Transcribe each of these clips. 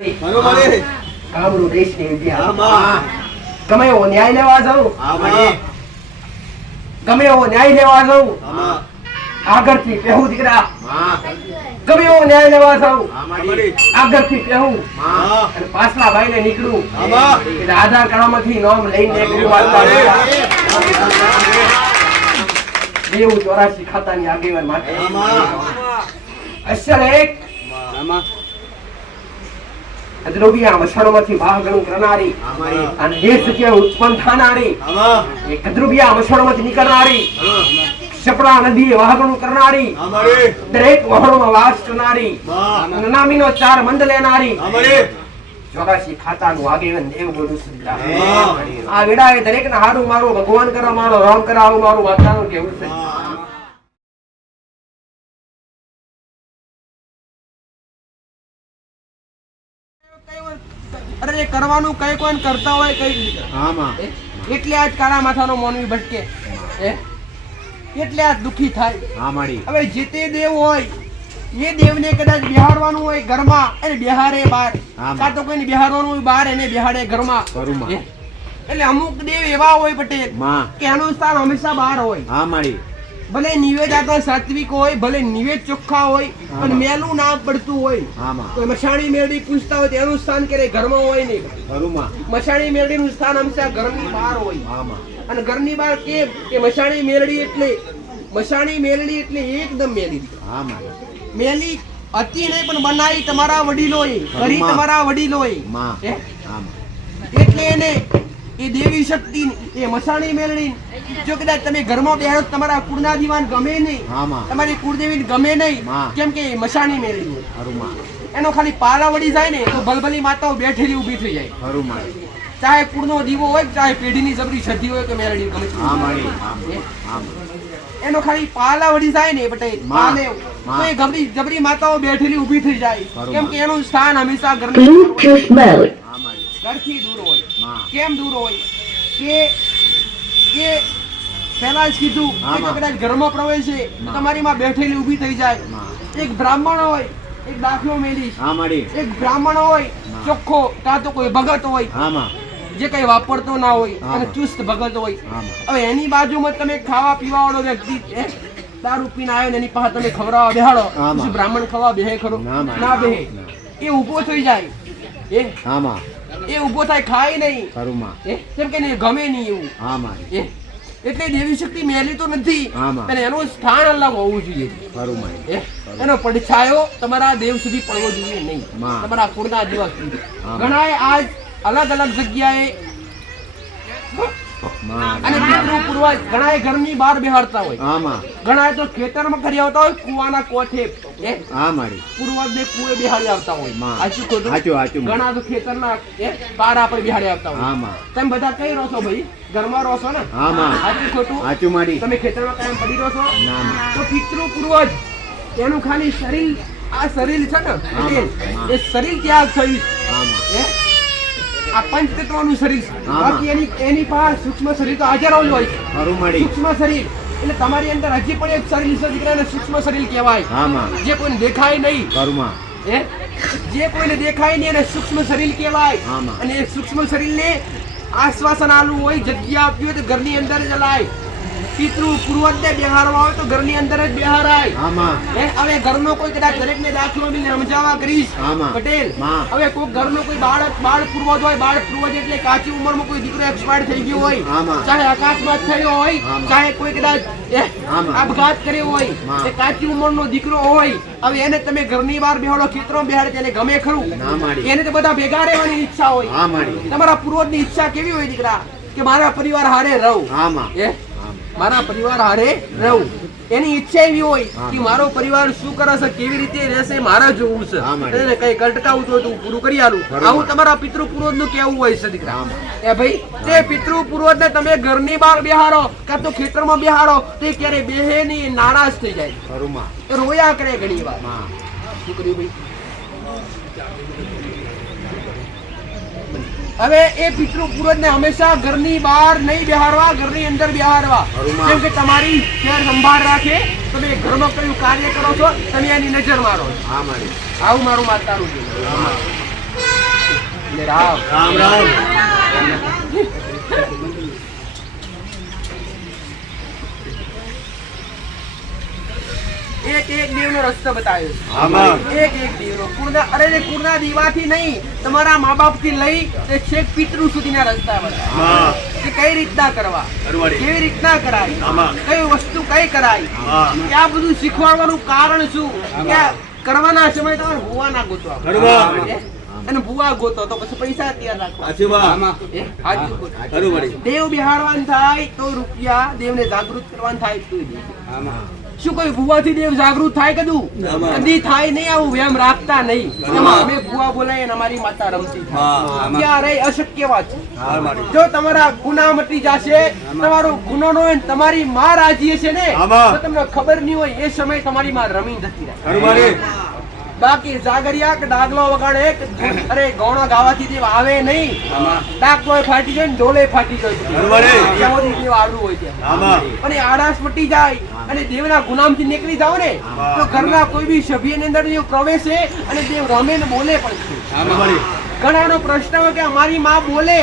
બરોબર કામરૂ દેશની વિદ્યા. હા માં ગમે એવો ન્યાય લેવા જાઉં, હા માં ગમે એવો ન્યાય લેવા જાઉં, હા માં આગળથી કહેવું દીકરા, માં ગમે એવો ન્યાય લેવા જાઉં, હા માડી આગળથી કહેવું હા અને પાછલા ભાઈને નીકળું હા માં એટલે આધાર કાર્ડમાંથી નામ લઈને નીકળ્યું વાળતા દેવું 84 ખાતાની આગેવાન માટે હા માં અસલ એક હા માં અદ્રોબિયા મસણોમાંથી બહાગણું કરનારી હા માડી અને દેશ જગ્યાએ ઉત્પન્ન થનારી હા માં એ કદ્રુબિયા મસણોમાંથી નીકળનારી હા સપડા નદીએ વાહગણું કરનારી હા માડી દરેક વહોળમાં વાસ કરનારી માં નનામીનો 4 મંદ લેનારી હા માડી 84 ખાતાનું આગેવાન દેવ બોલું સુદ્ધા. હા. આ વેડાએ દરેકને હારું મારું ભગવાન કરવા મારો રામ કરાવું મારું વાતાનું કેવું છે. અરે કરવાનું કઈ કોઈ કરતા હોય કઈ રીતે હા માં એટલે આજ કાળા માથાનો મોનવી ભટકે એટલે આજ દુખી થાય. હા માડી હવે જે તે દેવ હોય એ દેવને કદાચ બિહારવાનું હોય ઘરમાં અને બિહારે બહાર, હા. કાં તો કોઈને બિહારવાનું હોય બહાર એને બિહારે ઘરમાં. ઘરમાં. એટલે અમુક દેવ એવા હોય પટેલ માં કે એનું સ્થાન હંમેશા બહાર હોય. હા માડી ભલે નિવેદ આપતા સાત્વિક હોય, ભલે નિવેદ ચોખ્ખા હોય, હા. પણ મેલું ના પડતું હોય. હા માં કોઈ મશાણી મેરડી પૂછતા હોય તો એનું સ્થાન ક્યારેય ઘરમાં હોય નહીં. ઘરમાં મશાણી મેરડીનું સ્થાન હંમેશા ઘરની બહાર હોય. હા માં અને ઘરની બહાર કેમ કે મશાણી મેરડી એટલે એકદમ મેલી. હા માડી મેલી અતિ નહીં પણ બનાવી તમારા વડીલોએ, કરી તમારા વડીલોએ. માં હે? હા માં એટલે એને એ દેવી શક્તિ એ મસાણી મેળવી જો કદાચ તમે ઘરમાં બેહો તમારા કુળના દીવાન ગમે નહીં, હા માં તમારી કુળદેવી ગમે નહીં, માં. કેમ કે મસાણી મેળવી હોય. ઘરમાં એનો ખાલી પાલા વળી જાય ને તો ભલભલી માતાઓ બેઠેલી ઊભી થઈ જાય. ઘરમાં ચાહે કુળનો દીવો હોય, ચાહે પેઢીની જબરી સધી હોય કે મેળવી ગમે તે. હા માડી હા માં. હા માં એનો ખાલી પાલા વળી જાય ને પટેલ માં. પાલે માં. તો એ જબરી માતાઓ બેઠેલી ઊભી થઈ જાય. બરોબર. કેમ કે એનું સ્થાન હંમેશા ઘરની Bluetooth mode. હા માડી ઘરથી દૂર હોય. માં કેમ દૂર હોય કે એ પહેલા જ કીધું હા, કે જો માં. કદાચ ઘરમાં પ્રવેશે તો માં. તમારી માં બેઠેલી ઊભી થઈ જાય. માં એક બ્રાહ્મણ હોય, એક દાખલો મેલીશ, હા માડી એક બ્રાહ્મણ હોય માં. ચોખ્ખો, કાં તો કોઈ ભગત હોય હા માં જે કઈ વાપરતો ના હોય હા, અને માં. ચુસ્ત ભગત હોય. હા માં હવે એની બાજુમાં તમે ખાવા પીવા વાળો વ્યક્તિ દારૂ પીને આવ્યો ને એની પાસે તમે ખવડાવવા બેહાડો, હા, માં. પછી બ્રાહ્મણ ખવા બેહે ખરો? ના, માં. ના બેહે. એ ઊભો થઈ જાય, હા માં એ ઊભો થાય, ખાય નહીં, ઘરમાં કેમ કે એને ગમે નહીં એવું. હા માડી એટલે દેવી શક્તિ મેલી તો નથી, હા, માં. પણ એનું સ્થાન અલગ હોવું જોઈએ. ઘરમાં એનો પડછાયો તમારા દેવ સુધી પડવો જોઈએ નહીં, માં. તમારા કુળના દીવા સુધી. હા, માં. ઘણાએ આજ અલગ અલગ જગ્યાએ માં અને પિતૃ પૂર્વજ ઘણાએ ઘરની બહાર બેહાડતા હોય, હા માં ઘણાએ તો ખેતરમાં કરી આવતા હોય, કુવાના કોઠે હા માડી પૂર્વજને કુએ બેહાડી આવતા હોય. માં. સાચું ખોટું? સાચું સાચું માં. ઘણા તો ખેતરના પારા પર બેહાડી આવતા હોય. હા માં તમે બધા કઈ રહો છો ભાઈ? ઘરમાં રહો છો ને? હા માં સાચું ખોટું? સાચું માડી તમે ખેતરમાં કાયમ પડી રહો છો? ના માં તો પિતૃ પૂર્વજ એનું ખાલી શરીર, આ શરીર છે ને હા, પટેલ, હા. એ શરીર ત્યાગ થયું છે. હા માં હે? આ પંચતત્વનું શરીર છે. હા, બાકી એની પાસે સૂક્ષ્મ શરીર તો હાજર જ હોય છે. ઘરું માડી સૂક્ષ્મ શરીર એટલે તમારી અંદર હજી પણ એક શરીર છે દીકરાને સૂક્ષ્મ શરીર કહેવાય, હા માં જે કોઈને દેખાય નહીં. ઘરમાં હે? જે કોઈને દેખાય નહીં એને સૂક્ષ્મ શરીર કહેવાય. હા, માં. અને એ સૂક્ષ્મ શરીરને આશ્વાસન આલવું હોય, જગ્યા આપવી હોય તો ઘરની અંદર જ લાય. પિતૃ પૂર્વજને બેહારવા હોય તો ઘરની અંદર જ બેહારાય. હા માં હવે ઘરનો કોઈ કદાચ દરેકને દાખલો લઈને સમજાવવા કરીશ હા, માં. પટેલ. માં. હવે કોઈ ઘરનો કોઈ બાળ પૂર્વજ હોય, બાળ પૂર્વજ એટલે કાચી ઉંમરમાં કોઈ દીકરો એક્સપાયર થઈ ગયો હોય, હા, માં. ચાહે અકસ્માત થયો હોય, હા, માં. ચાહે કોઈ કદાચ હા, માં. આપઘાત કર્યો હોય, માં. એ કાચી ઉંમરનો દીકરો હોય, હવે એને તમે ઘરની બહાર બેહાડો, ખેતરમાં બેહાડે તેને ગમે ખરું? ના માડી એને તો બધા ભેગા રહેવાની ઈચ્છા હોય. હા માડી તમારા પૂર્વજની ઈચ્છા કેવી હોય દીકરા? કે મારા પરિવાર હારે રહું. હા માં હે? હા માં. મારા પરિવાર હારે રહું. એની ઈચ્છા એવી હોય હા. કે મારો પરિવાર શું કરે છે, કેવી રીતે રહેશે, મારે જોવું છે. હા, મારી. એને કઈ કટકાવું તો તું પૂરું કરી આલું. બરોબર. આવું તમારા પિતૃ પૂર્વજ નું કેવું હોય છે દીકરા? હા, માં. એ ભાઈ તે પિતૃ પૂર્વજ ને તમે ઘરની બહાર બેહારો કાં તો ખેતરમાં બેહારો તો એ ક્યારે બેહે નહીં, નારાજ થઈ જાય, ઘરમાં એ રોયા કરે ઘણી વાર. માં શું કર્યું ભાઈ? હવે એ પિતૃ પૂર્વજ ને હંમેશા ઘરની બહાર નહીં બેહારવા, ઘરની અંદર બેહારવા. ઘરમાં. કેમ કે તમારી ખેર સંભાળ રાખે, તમે ઘરમાં કયું કાર્ય કરો છો તમે એની નજર મારો છો. હા માડી આવું મારું માતાનું છે. હા. રામ રામ રામ એક એક દેવનો રસ્તો બતાવ્યો આમાં એક એક દેવનો કુળના દીવાથી નહીં તમારા મા બાપ થી લઈ તે છેક પિતૃ સુધીના રસ્તા બતાવ્યા આમાં કે કઈ રીતના કરવા કરવાડી કેવી રીતના કરાય આમાં કઈ વસ્તુ કઈ કરાય હા કે આ બધું શીખવાડવાનું કારણ શું કે આ કરવાના સમય તમારે ભૂવા ના ગોતવા કરવા અને ભૂવા ગોતો તો પછી પૈસા તૈયાર રાખવા સાચી વાત એ હાચું બોલ. કરવાડી દેવ બિહારવાન થાય તો રૂપિયા દેવને જાગૃત કરવાન થાય તો દેવ. શું કોઈ ભૂવાથી દેવ જાગૃત થાય કદું આમાં. કદી થાય નહીં આવું વેમ રાખતા નહીં આમાં. એમાં અમે ભૂવા બોલાય અને અમારી માતા રમતી હા ક્યારે અશક્ય વાત છે કરવાડી જો તમારા ગુના મટી જશે તમારો ગુનો નો હોય ને તમારી માં રાજી છે ને આમાં. તો તમને ખબર નહીં હોય એ સમય તમારી માં રમી જતી રહે કરવાડી બાકી જાગરિયા કે ડાગલો વગાડે કે અરે ગૌણો ગાવાથી દેવ આવે નહીં ડાકલો ફાટી જાય ને ઢોલે ફાટી જાય બરોબર. ત્યાં સુધી દેવ આડું હોય ત્યાં આમાં અને આળસ મટી જાય અને દેવના ગુલામથી નીકળી જાવ ને તો ઘરના કોઈ બી સભ્યની અંદર દેવ પ્રવેશે અને દેવ રમે ને બોલે પણ છે કરવાડી ઘણાનો પ્રશ્ન હોય કે અમારી માં બોલે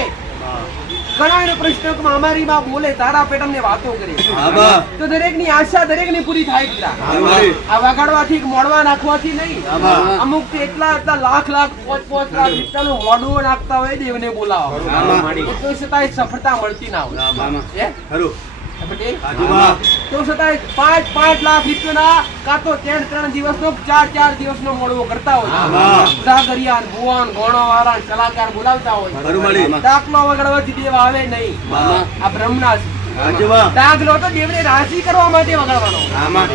ઘણાનો પ્રશ્ન હોય કે અમારી માં બોલે તારા પેટ અમને વાતો કરે આમાં તો દરેકની આશા દરેકની પૂરી થાય દીકરા. કરવાડી આ વગાડવાથી કે મોડવા નાખવાથી નહીં આમાં. અમુક તો એટલા લાખ પોચ લાખ રૂપિયાનું મોઢું નાખતા હોય દેવને બોલાવો આમાં. તો છતાંય સફળતા મળતી ના હોય આમાં હે? ખરું પટેલ? સાચી વાત તો છતાંય 5 લાખ રૂપિયાના કાં તો 3 દિવસનો 4 દિવસનો મોડવો કરતા હોય આમાં. સાગરિયા ને ભુવન ગોણો વાળા ને કલાકાર બોલાવતા હોય કરવાડી ડાકલો વગાડવાથી દેવ આવે નહીં આમાં. આ બ્રહ્મના છે. સાચી વાત ડાકલો તો દેવને રાજી કરવા માટે વગાડવાનો આમાં.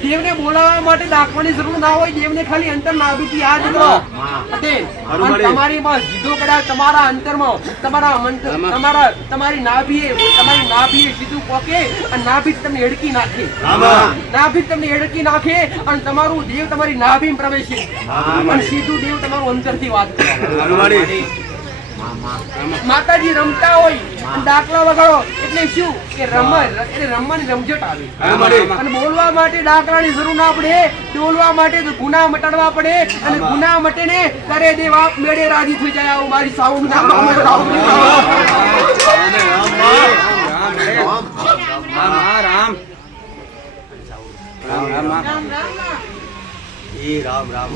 દેવને બોલાવવા માટે ડાકવાની જરૂર ના હોય દેવને ખાલી અંતર નાભીથી યાદ કરો પટેલ અને તમારી માં સીધો કદાચ તમારા અંતરમાં તમારી નાભીએ સીધું પોકે અને નાભી જ તમને હેડકી નાખે આમાં. નાભી જ તમને હેડકી નાખે અને તમારું દેવ તમારી નાભીમાં પ્રવેશે અને સીધું દેવ તમારું અંતરથી વાત કરે કરવાડી માતાજી રમતા હોય અને ડાકલા વગાડો એટલે શું કે રમવાની રમઝટ આવે કરવાડી અને બોલવા માટે ડાકરાની જરૂર ના પડે બોલવા માટે તો ગુના મટાડવા પડે અને ગુના મટે ને ત્યારે દેવ આપ મેળે રાજી થઈ જાય આવું મારી સાઉન્ડ ના રામ રામ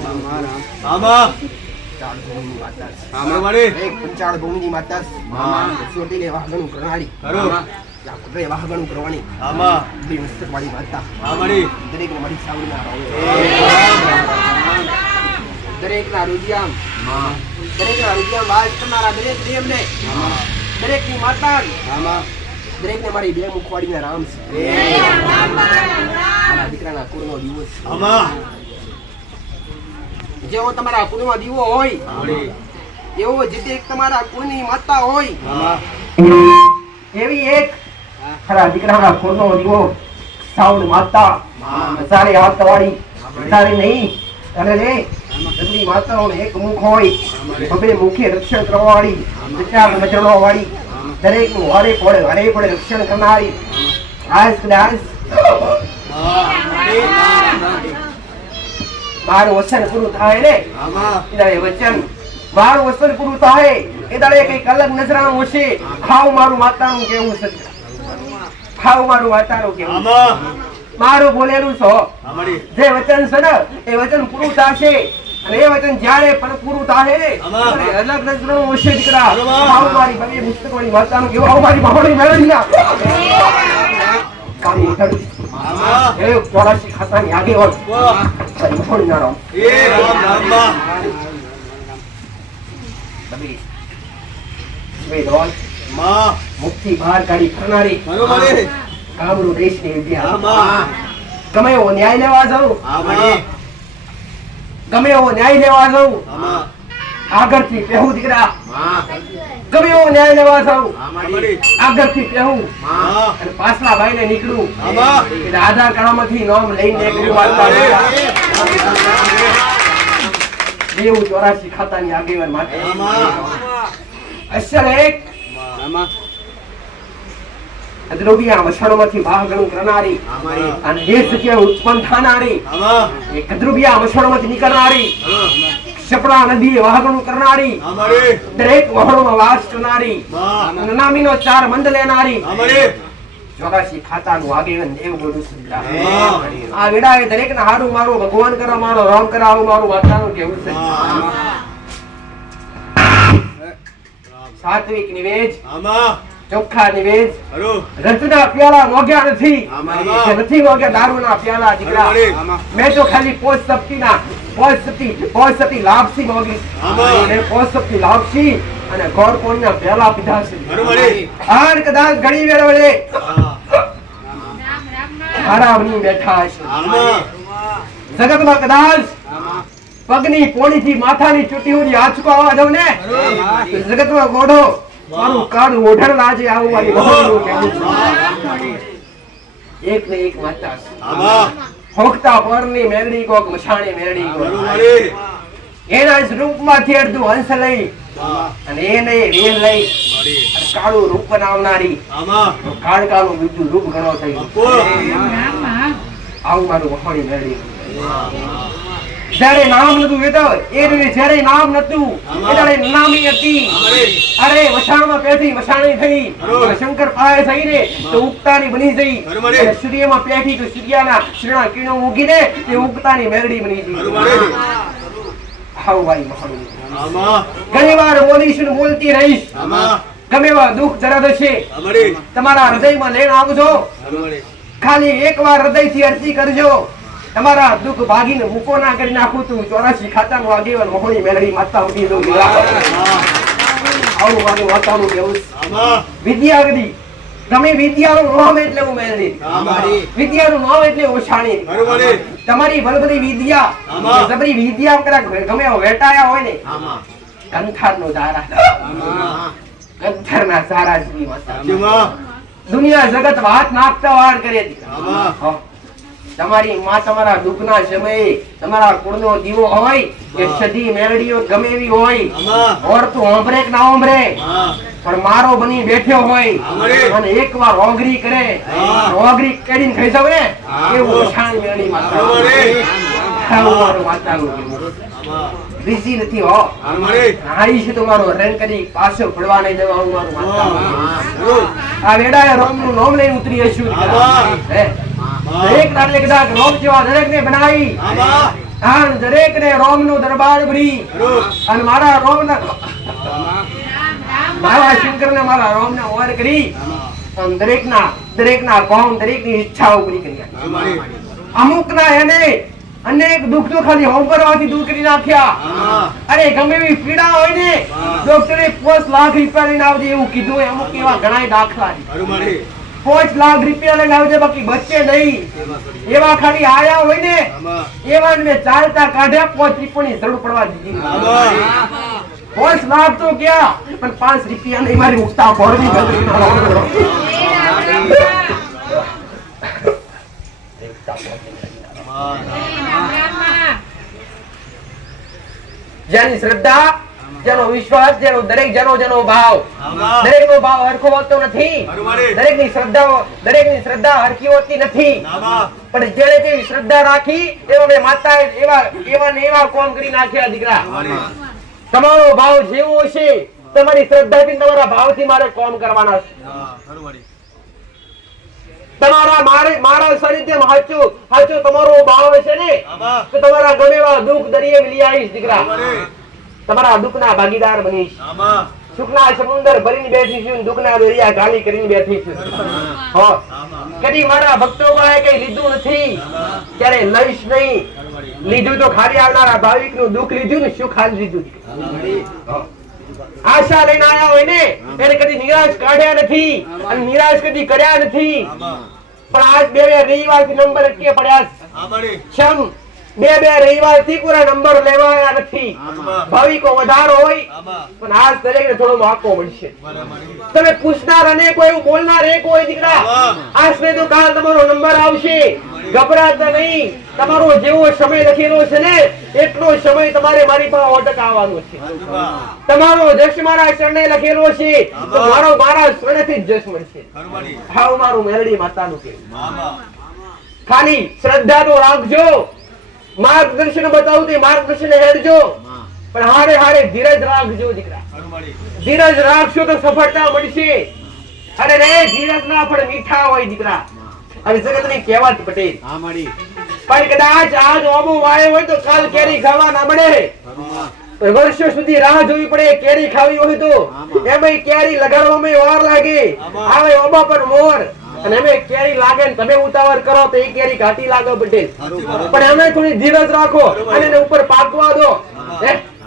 આમાં કરવાડી એક પંચાળ ભૂમિની માતા ચોટીને વાહગણું કરવાની ખરું આપણે વાહગણું કરવાની આમાં બે મસ્તકવાળી માતા આમડી દરેક મારી સાઉન્ડ ના દરેકના રુધિયામ વાસ કરનારા દરેક દેવને દરેકની માતા આમાં દરેકને મારી બે મુખવાડીના રામ છે મારા દીકરાના કુળનો દિવસ છે. આમાં જેવો તમારા કુળનો દીવો હોય આમડી એવો જે એક તમારા કુળની માતા હોય આમાં એવી એક ખરા દીકરાના કુળનો દીવો સાઉન્ડ માતા સારી હાથવાળી સારી નહીં અને રે બધી માતાઓને એક મુખ હોય બબે મુખે રક્ષણ કરવાવાળી વિચાર નજરો વાળી દરેકનું વારે પડે રક્ષણ કરનારી આજ કદાચ મારું વચન પૂરું થાય ને આમાં એ દાડે વચન મારું વચન પૂરું થાય એ દાડે કઈક અલગ નજરાણું હશે ખાવ મારું માતાનું કેવું છે ખાવ મારું માતાનું કેવું આમાં મારું બોલેલું છો આમડી જે વચન છે ને એ વચન પૂરું થશે અને એ વચન જ્યારે પણ પૂરું થાય ને આમાં. ત્યારે અલગ નજરાણું હશે દીકરા આમાં. ખાવ મારી ભવ્ય પુસ્તકોની માતાનું કેવું આવું મારી બાવળી મેળવી કામ ઉઠાડું આમાં એ 84 ખાતાની આગેવાન વાહ મારી બાવળી ના રામ એ રામ રામ વેદવાન માં મુક્તિ બહાર કાઢી ફરનારી કરવાડી કામરૂ દેશની વિદ્યા આમાં ગમે એવો ન્યાય લેવા જાઉં આમડી ગમે એવો ન્યાય લેવા જાઉં આમાં આગળથી પહેવું દીકરા ગમે એવો ન્યાય લેવા જાઉં આમડી આગળથી પહેવું હા અને પાછલા ભાઈને નીકળું આમાં એટલે આધાર કાર્ડમાંથી નામ લઈને નીકળ્યું વાર્તા દેવું 84 ખાતાની આગેવાન માટે આમાં અસર એક આમાં દ્રવ્યા મસાણોમાંથી વાહગણું કરનારી આમડી અને જે જગ્યાએ ઉત્પન્ન થનારી આમાં એ કદ્રુબિયા મસાણોમાંથી નીકળનારી સપડા નદી વાહગણું કરનારી અમારી દરેક વહોળમાં વાસ કરનારી માં નનામીનો ચાર મંદ લેનારી અમારી 84 ખાતાનું આગેવાન દેવ બોલું સુધા હા. આ વેડાએ દરેકને હારું મારો ભગવાન કરવા મારો રામ કરાવું મારું વાતાનું કેવું છે સાત્વિક નિવેદ આમાં ચોખ્ખા નિવેદ હરો રજના પ્યાલા મોગ્યા નથી આમાં. કે નથી મોગ્યા દારૂના પ્યાલા દીકરા આમાં. મેં તો ખાલી પોષ સતી લાપસી મોગી આમાં. અને પોષ સતી લાપસી અને ગોળ કોણના પ્યાલા પીધા છે હરમણી આર કદાચ ઘણી વેળ વળે હા હારા બની બેઠા છે આમાં જગતમાં કદાચ પગની પોણીથી માથાની ચૂંટીઓની આંચકો આવવા દઉં ને તો જગતમાં ગોઢો મારું કાળ ઓઢણ લાજે આવું વાલી બહુનું કહેવું છે. એક ને એક માતા છે. આમાં હોકતા પરની મેરડી કોક મછાણી મેરડી કોક હરમણી એના જ રૂપમાંથી અડધું હંસ લઈ અને એને વેલ લઈ અને કાળું રૂપ બનાવનારી આમાં કાળકાનું બીજું રૂપ ઘણો થયું કો આવું મારું વખોડી મેળવી જ્યારે નામ નતું વેતો એ રીતે જ્યારે નામ નતું એ ત્યારે નામી હતી અરે વસાણમાં પેઠી વસાણી થઈ અને શંકર પાસે થઈ ને તો ઉગતાની બની જઈ અને સૂર્યમાં પેઠી તો સૂર્યના શ્રેણા કિરણો ઉગીને તે ઉગતાની મેરડી બની ગઈ હાઉ ભાઈ મહાડું આમાં ઘણી વાર બોલીશ ને બોલતી રહીશ આમાં ગમે એવા દુઃખ દર્દ હશે અમારી તમારા હૃદયમાં લેણ આવજો હરમણી ખાલી એકવાર હૃદયથી અરજી કરજો તમારા દુઃખ ભાગીને મૂકો ના કરી નાખું તું 84 ખાતાનું આગેવાન મોહણી મેલડી માતા ઉઠી દઉં આવું મારું માતાનું કેવું છે. આમાં વિદ્યા ગદી ગમે વિદ્યાનું નામ એટલે હું મેલડી અમારી વિદ્યાનું નામ એટલે ઓછાણી હરમણી તમારી ભલભલી વિદ્યા આમાં. જબરી વિદ્યા કદાચ ગમે એવો વેટાયા હોય ને આમાં કંથારનો ધારા કંથારના સારા જેવી માતા જીમાં દુનિયા જગત વાત નાખતા વાર કરે છે. આમાં હા. તમારી માં તમારા દુઃખના સમયે તમારા કુળનો દીવો હોય કે સદી મેલડીઓ ગમે એવી હોય આમાં ઓરતું હોંભરે કે ના હોંભરે હા પણ મારો બની બેઠ્યો હોય અમારે. અને એકવાર ઓગરી કરે હા. ઓગરી કેડીને ખાઈ જાવ ને હા. એવું ઓછાણ મેળી માતા અમારે. આવું મારું માતાનું કહેવું. આમાં બીજી નથી હો હરમણી નાઈ છે તો મારો રન કરી પાછો પડવા નહીં દેવા આવું મારું માતાનું કહેવું. હરો આ વેડાએ રોમનું નામ લઈને ઉતરી હશું આમાં. હે દરેક નાટલે કદાચ રોમ જેવા દરેકને બનાવી આમાં અને દરેકને રોમનો દરબાર ભરી હરો અને મારા રોમના મારા શંકરને મારા રોમને ઓર કરી અને દરેકના કોમ દરેકની ઈચ્છાઓ પૂરી કરી આપી. અમારી અમુકના એને અનેક દુઃખ તો ખાલી હોંભરવાથી દૂર કરી નાખ્યા આમાં અરે ગમે એવી પીડા હોય ને ડોક્ટરે 5 લાખ રૂપિયા લઈને આવજે એવું કીધું હોય. અમુક એવા ઘણા દાખલા છે. હરમણી 5 લાખ રૂપિયા લઈને આવજે બાકી બચે નહીં એવા ખાલી આયા હોય ને આમાં એવા મેં ચાલતા કાઢ્યા 5 રૂપિયાની જરૂર પડવા દીધી નહીં. આમાં 5 લાખ તો ક્યાં પણ 5 રૂપિયા નહીં મારી ઉગતા ભરવી જેની શ્રદ્ધા જેનો વિશ્વાસ જેનો દરેક જનો ભાવ આમાં દરેકનો ભાવ હરખો હોતો નથી. હરમણી દરેકની શ્રદ્ધા હરખી હોતી નથી. આમાં પણ જેને જેવી શ્રદ્ધા રાખી એઓને માતાએ એવા ને એવા કોમ કરી નાખ્યા દીકરા. અમારી તમારો ભાવ જેવો હશે તમારી શ્રદ્ધાથી તમારા ભાવથી મારે કોમ કરવાના છે. હા હરમણી તમારા મારા શરીર જેમ હાચો તમારો ભાવ છે ને આમાં તો તમારા ગમે એવા દુઃખ દરિયે લઈ આવીશ દીકરા. હરમણી તમારા દુઃખના ભાગીદાર બનીશ. આમાં સુખના સમુદ્ર ભરીને બેઠી છું, દુઃખના દરિયા ગાલી કરીને બેઠી છું. હો આમાં કદી મારા ભક્તો પાસે કઈ લીધું નથી ત્યારે લઈશ નહીં. લીધું તો ખાલી આવનારા ભાવિક નું દુઃખ લીધું ને સુખ હાલ લીધું. આશા લઈને આયા હોય ને એને કદી નિરાશ કાઢ્યા નથી અને નિરાશ કદી કર્યા નથી. આમાં પણ આજ બે રવિવાર થી નંબર અટકે પડ્યા છે. અમારી છમ બે રવિવાર થી પૂરા નંબર લેવાયા નથી. ભાવિકો વધારો હોય આમાં પણ આજ દરેકને થોડો મોકો મળશે. હરમણી તમે પૂછનાર અને કોઈ બોલનાર એક હોય દીકરા આશરે તો કાલ તમારો નંબર આવશે. ગભરાતા નહીં. તમારો જેવો સમય લખેલો છે ને એટલો સમય તમારે મારી પાસે ઓટક આવવાનો છે. તમારો જશ મારા ચરણે લખેલો છે તો મારા ચરણેથી જ જશ મળશે. હરમણી હાવ મારું મેરડી માતાનું કહેવું. આમાં ખાલી શ્રદ્ધા તો રાખજો. માર્ગદર્શન બતાવું તે માર્ગદર્શન હેરજો. પણ હારે હારે ધીરજ રાખજો દીકરા. હનુમાડી. ધીરજ રાખશો તો સફળતા મળશે. અરે રે ધીરજ ના ફળ મીઠા હોય દીકરા. અને જગતની કહેવત પટેલ. હા માડી. પણ કદાચ આજ ઓબો વાયો હોય તો કાલ કેરી ખાવા ના મળે. હનુમા. વર્ષો સુધી રાહ જોવી પડે કેરી ખાવી હોય તો. એમાંય કેરી લગાડવામાં વાર લાગે. આવે ઓબા પર મોર. અને એમે કેરી લાગે ને તમે ઉતાવળ કરો તો એ કેરી ઘાટી લાગે પટેલ. પણ એમે થોડી ધીરજ રાખો અને એને ઉપર પાકવા દો.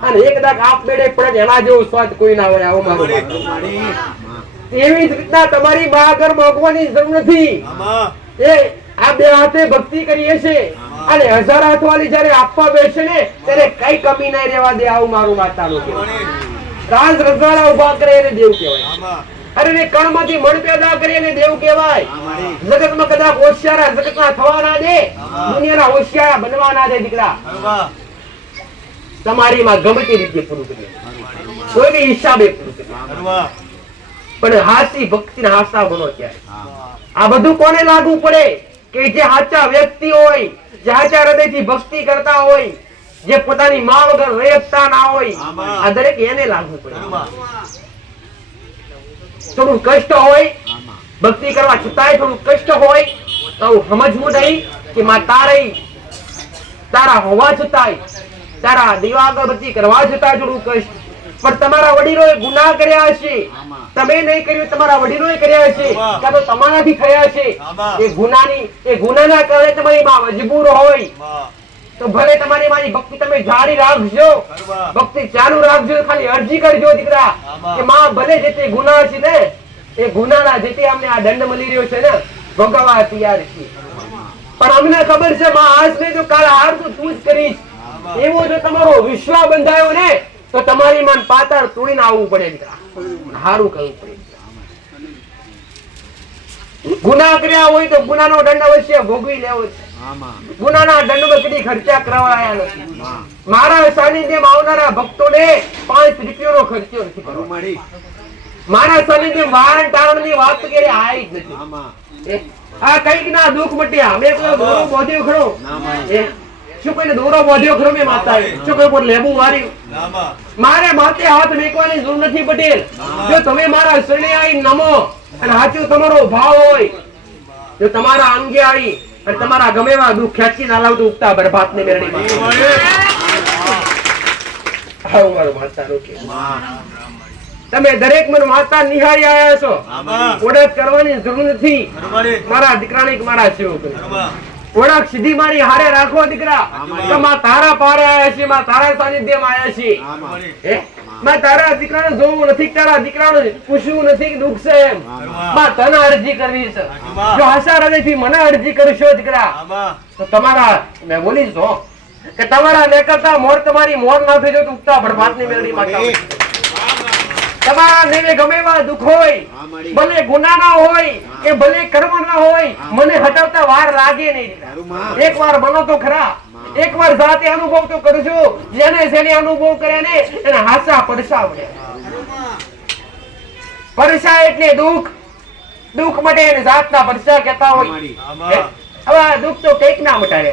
અને એક દાક આપ બેડે પડે એના જેવું સ્વાદ કોઈ ના હોય. આવું મારું એવી જ રીતના તમારી માં આગળ મોકવાની જરૂર નથી. એ આ બે હાથે ભક્તિ કરીએ છે અને 1000 હાથ વાળી જયારે આપવા બેસે ને ત્યારે કઈ કમી નહીં રહેવા દે. આવું મારું માતાનું કહેવાય. રાજ રજવાડા ઉભા કરે એને દેવ કહેવાય. અરે ને કણમાંથી મણ પેદા કરી એને દેવ કહેવાય. જગતમાં કદાચ હોશિયારા જગતના થવા ના દે, દુનિયાના હોશિયારા બનવા ના દે દીકરા. તમારી માં ગમે તે રીતે પૂરું કરીએ, કોઈ બી હિસાબે પૂરું કરીએ, પણ હાચી ભક્તિ ને હાસા બનો ત્યારે. આ બધું કોને લાગુ પડે? કે જે સાચા વ્યક્તિ હોય, જે સાચા હૃદયથી ભક્તિ કરતા હોય, જે પોતાની માં વગર રહેતા ના હોય, આ દરેક એને લાગુ પડે. થોડું કષ્ટ હોય ભક્તિ કરવા છતાંય, થોડું કષ્ટ હોય તો સમજવું નહીં કે માં તારા હોવા છતાંય, તારા દીવા અગરબત્તી કરવા છતાંય થોડું કષ્ટ. પણ તમારા વડીલોએ ગુનાહ કર્યા હશે, તમે નહીં કર્યું, તમારા વડીલોએ કર્યા હશે, કાં તો તમારાથી થયા છે. એ ગુનાના કારણે તમારી માં મજબૂર હોય તો ભલે તમારી મારી ભક્તિ તમે જારી રાખજો, ભક્તિ ચાલુ રાખજો, ખાલી અરજી કરજો દીકરા કે માં ભલે જે તે ગુનાહ છે ને, એ ગુનાના જે તે અમને આ દંડ મળી રહ્યો છે ને, ભોગવવા તૈયાર છે. પણ અમને ખબર છે માં આજ નહીં તો કાલ હાર તો તું જ કરીશ. એવો જો તમારો વિશ્વાસ બંધાયો ને તો તમારી મન પાતાળ તોડીને આવવું પડે દીકરા. હારું કરવું પડે. ગુનાહ કર્યા હોય તો ગુનાનો દંડ અવશ્ય ભોગવી લેવો છે. ગુનાના દંડમાં કદી ખર્ચા કરાવાયા નથી. મારા સાનિધ્યમાં આવનારા ભક્તોને 5 રૂપિયાનો ખર્ચો નથી કરવો. મારા સાનિધ્ય વારણ ટાણની વાત કરે આઈ જ નથી. આ કઈક ના દુઃખ મટ્યા. મેં કોઈ દોરો બોધ્યો ખરો? શું કોઈને દોરો બોધ્યો ખરો? મેં માતા શું કોઈ પર લેબુ માર્યું? મારે માથે હાથ મેકવાની જરૂર નથી પટેલ. જો તમે મારા શરણે આવી નમો અને સાચું તમારો ભાવ હોય, જો તમારા અંગે આવી અને તમારા ગમે એવા દુઃખ ખેંચી ના લાવતું ઉગતા બરબાદ ને મેરડીમાં આવું મારું માતાનું કે. તમે દરેક મને માતા નિહાળી આવ્યા છો, ઓળખ કરવાની જરૂર નથી. મારા દીકરાની મારા સેવક ઓળખ સીધી મારી હારે રાખો દીકરા. તો માં તારા પારે આવ્યા છે, માં તારા સાનિધ્યમાં આવ્યા છે. માં તારા દીકરાને જોવું નથી, તારા દીકરાને પૂછવું નથી દુઃખ છે એમ. માં તને અરજી કરવી છે. જો આશા હૃદયથી મને અરજી કરશો દીકરા તો તમારા મેં બોલી છો કે તમારા નીકળતા મોર તમારી મોર ના થઈ જાય તો ઉગતા બરબાદની મેળવી માતા. તમારા ને ગમે એવા દુઃખ હોય, ભલે ગુનાના હોય કે ભલે કર્મના હોય, મને હટાવતા વાર લાગે નહીં. એક વાર બનો તો ખરા, એક વાર જાતે અનુભવ તો કરજો. જેને અનુભવ કર્યા ને એને હાસા પડસા મળે. પડસા એટલે દુઃખ, દુઃખ માટે એને જાતના પડસા કહેતા હોય. હવે દુઃખ તો કઈક ના મટાડે,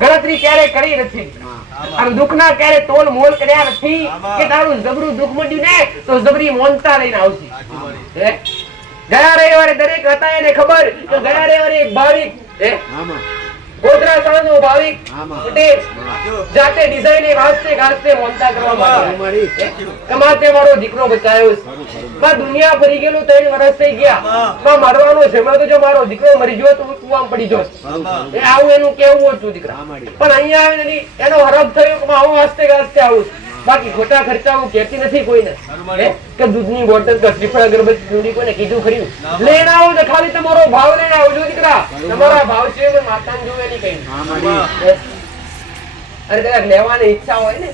ગણતરી ક્યારે કરી નથી. અને દુઃખના ક્યારે તોલ મોલ કર્યા નથી કે તારું જબરું દુઃખ મળ્યું ને તો જબરી મોનતા લઈને આવશે. ગયા રવિવારે દરેક હતા એને ખબર કે ગયા રવિવારે એક ભાવિક ગોધરા સાનો ભાવિક જાતે ડિઝાઇન વાસ્તે ગાસ્તે મોનતા કરવામાં કમાતે મારો દીકરો બચાયો. દુનિયા ફરી ગયેલું 3 વર્ષ થઈ ગયા. મરવાનો છે, તો જો મારો દીકરો મરી ગયો તો કુવામાં પડી જશે. એ આવું એનું કેવું હતું દીકરા. પણ અહીંયા આવીને એનો હરફ થયો કે હું વાસ્તે ગાસ્તે આવું. બાકી ખોટા ખર્ચા હું કહેતી નથી કોઈને કે દૂધની બોટલ કે શ્રીફળ અગરબત્તી દૂધી કોઈને કીધું ખર્યું લઈને આવો ને ખાલી તમારો ભાવ લઈને આવજો દીકરા. તમારા ભાવ છે માતાને જોવે નહીં કઈ. અરે કદાચ લેવાની ઈચ્છા હોય ને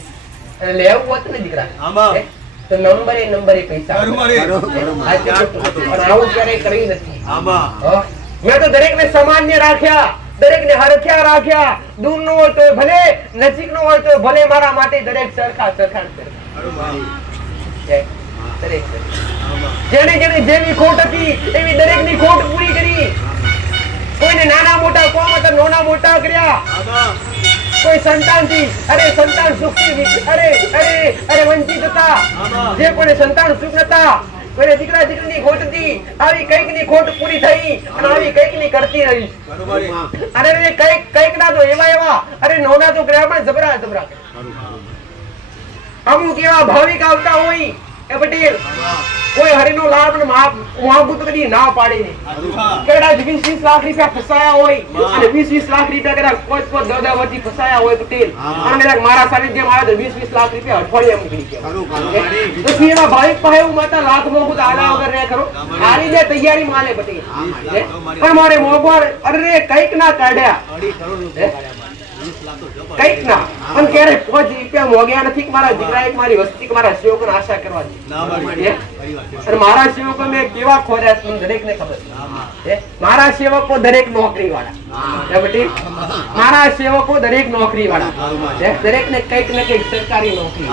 લેવું હોત ને દીકરા તો નંબરે પૈસા પણ આવું ક્યારેય કરી નથી. મેં તો દરેક ને સામાન્ય રાખ્યા, દરેક ને હરખ્યા રાખ્યા. દૂર નો હોય તો ભલે, નજીક નો હોય તો ભલે, મારા માટે દરેક સરખા. જેને જેવી ખોટ હતી એવી દરેક ની ખોટ પૂરી કરી. કોઈને નાના મોટા કોમ હતા નાના મોટા કર્યા. કોઈ સંતાનથી સંતાન સુખથી વંચિત હતા. જે કોઈને સંતાન સુખ નતા, કોઈને દીકરા દીકરીની ખોટ હતી, આવી કઈક ની ખોટ પૂરી થઈ અને આવી કઈક ની કરતી રહી. કઈક ના તો એવા નોના તો કર્યા પણ જબરા અમુક એવા ભાવિક આવતા હોય કે પટેલ કોઈ હરિનો લાભ ને મહાભૂત કદી ના પાડે નહીં. કદાચ 20-20 લાખ રૂપિયા ફસાયા હોય અને 20-20 લાખ રૂપિયા કદાચ કોઈ 10 વર્ષથી ફસાયા હોય પટેલ અને કદાચ મારા સાનિધ્ય માં આવે તો 20-20 લાખ રૂપિયા અઠવાડિયા મૂકી ગયા. તો એવા ભાવિક પાસે એવું માતા લાખ મોગું આડા વગર રહે ખરો હારી જે તૈયારી માને પટેલ. પણ મારે મોગવાર કઈક ના કાઢ્યા કઈક ના પણ ક્યારે 5 રૂપિયા મોગ્યા નથી કે મારા દીકરા એક મારી વસ્તી કે મારા સેવકોને આશા કરવાની. અને મારા સેવકો મેં કેવા ખોર્યા દરેક ને ખબર છે. મારા સેવકો દરેક નોકરી વાળા, મારા સેવકો દરેક નોકરી વાળા, દરેક ને કઈક ને કઈક સરકારી નોકરી.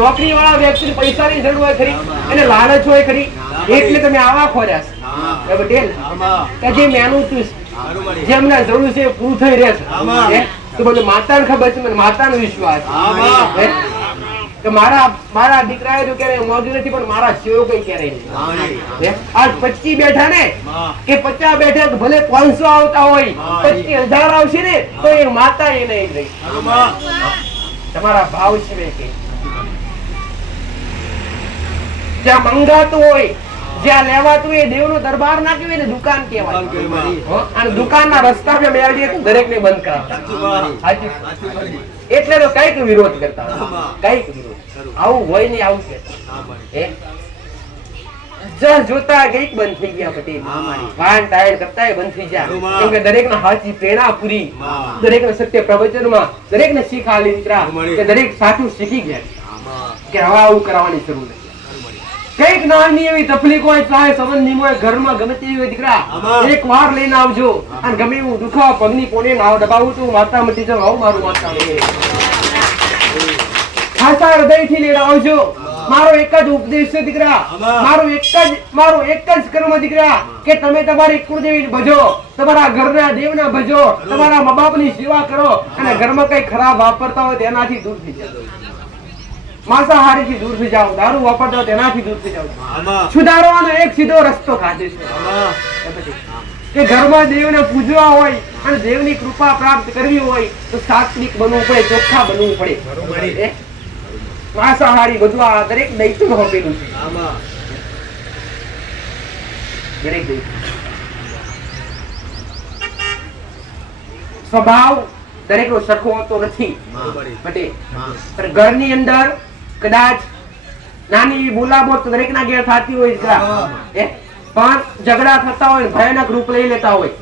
નોકરી વાળા વ્યક્તિ પૈસાની જરૂર હોય ખરી, એને લાલચ હોય ખરી, એટલે તમે આવા ખોર્યા છે પટેલ કે જે મહેનત જેમને જરૂર છે પૂરું થઈ રહેશે. તો મને માતાને ખબર છે, મને માતાનો વિશ્વાસ કે મારા દીકરાએ તો ક્યારેય મોજું નથી, પણ મારા સેવકો ક્યારેય નહીં. આજ 25 બેઠા ને કે 50 બેઠા, ભલે 500 આવતા હોય, 25,000 આવશે ને તો એ માતા એ નહીં રહી. તમારા ભાવ છે કે જ્યાં મંગાતું હોય, જ્યાં લેવાતું એ દેવનો દરબાર ના કહેવાય ને દુકાન કહેવાય. અને દુકાનના રસ્તા પે મેળવીએ તો દરેક ને બંધ કરાવતા. એટલે તો કઈક વિરોધ કરતા, કઈક વિરોધ આવું હોય ને આવું કે જોતા કઈક બંધ થઈ ગયા પટેલ. વાન ટાયર કરતા બંધ થઈ ગયા, કેમ કે દરેક ના હાથી પ્રેરણા પૂરી, દરેક ને સત્ય પ્રવચન માં દરેક ને શીખ આલી દીકરા કે દરેક સાચું શીખી ગયા કે હવે આવું કરવાની જરૂર નથી. કઈક નાની એવી તકલીફ હોય, ચાહે સંબંધી હોય, ઘરમાં ગમે તેવી હોય દીકરા એક વાર લઈને આવજો. અને ગમે એવું દુઃખ પગની પોને નાવ દબાવું તો માતા મટી જાવ, આવું મારું માતા ખાસા હૃદયથી લઈને આવજો. મારો એક જ ઉપદેશ છે દીકરા, મારો એક જ કર્મ દીકરા કે તમે તમારી કુળદેવી ભજો, તમારા ઘરના દેવના ભજો, તમારા મા બાપની સેવા કરો અને ઘરમાં કઈ ખરાબ વાપરતા હોય તેનાથી દૂર થઈ જાઓ, માંસાહારી થી દૂર થઈ જાઓ, દારૂ વાપરતા તેનાથી દૂર થઈ જાઓ. સુધારવાનો એક સીધો રસ્તો કાઢે છે કે ઘરમાં દેવને પૂજવા હોય અને દેવની કૃપા પ્રાપ્ત કરવી હોય તો સાત્વિક બનવું પડે, ચોખ્ખા બનવું પડે. માંસાહારી બધું આ દરેક દૈત્ય હોપેલું છે. દરેક દૈત્ય સ્વભાવ દરેક નો સરખો હોતો નથી પટેલ. પણ ઘરની અંદર કદાચ નાની બોલાબોલ તો દરેક ના ઘેર થતી હોય, પણ ઝઘડા થતા હોય, ભયાનક રૂપ લઈ લેતા હોય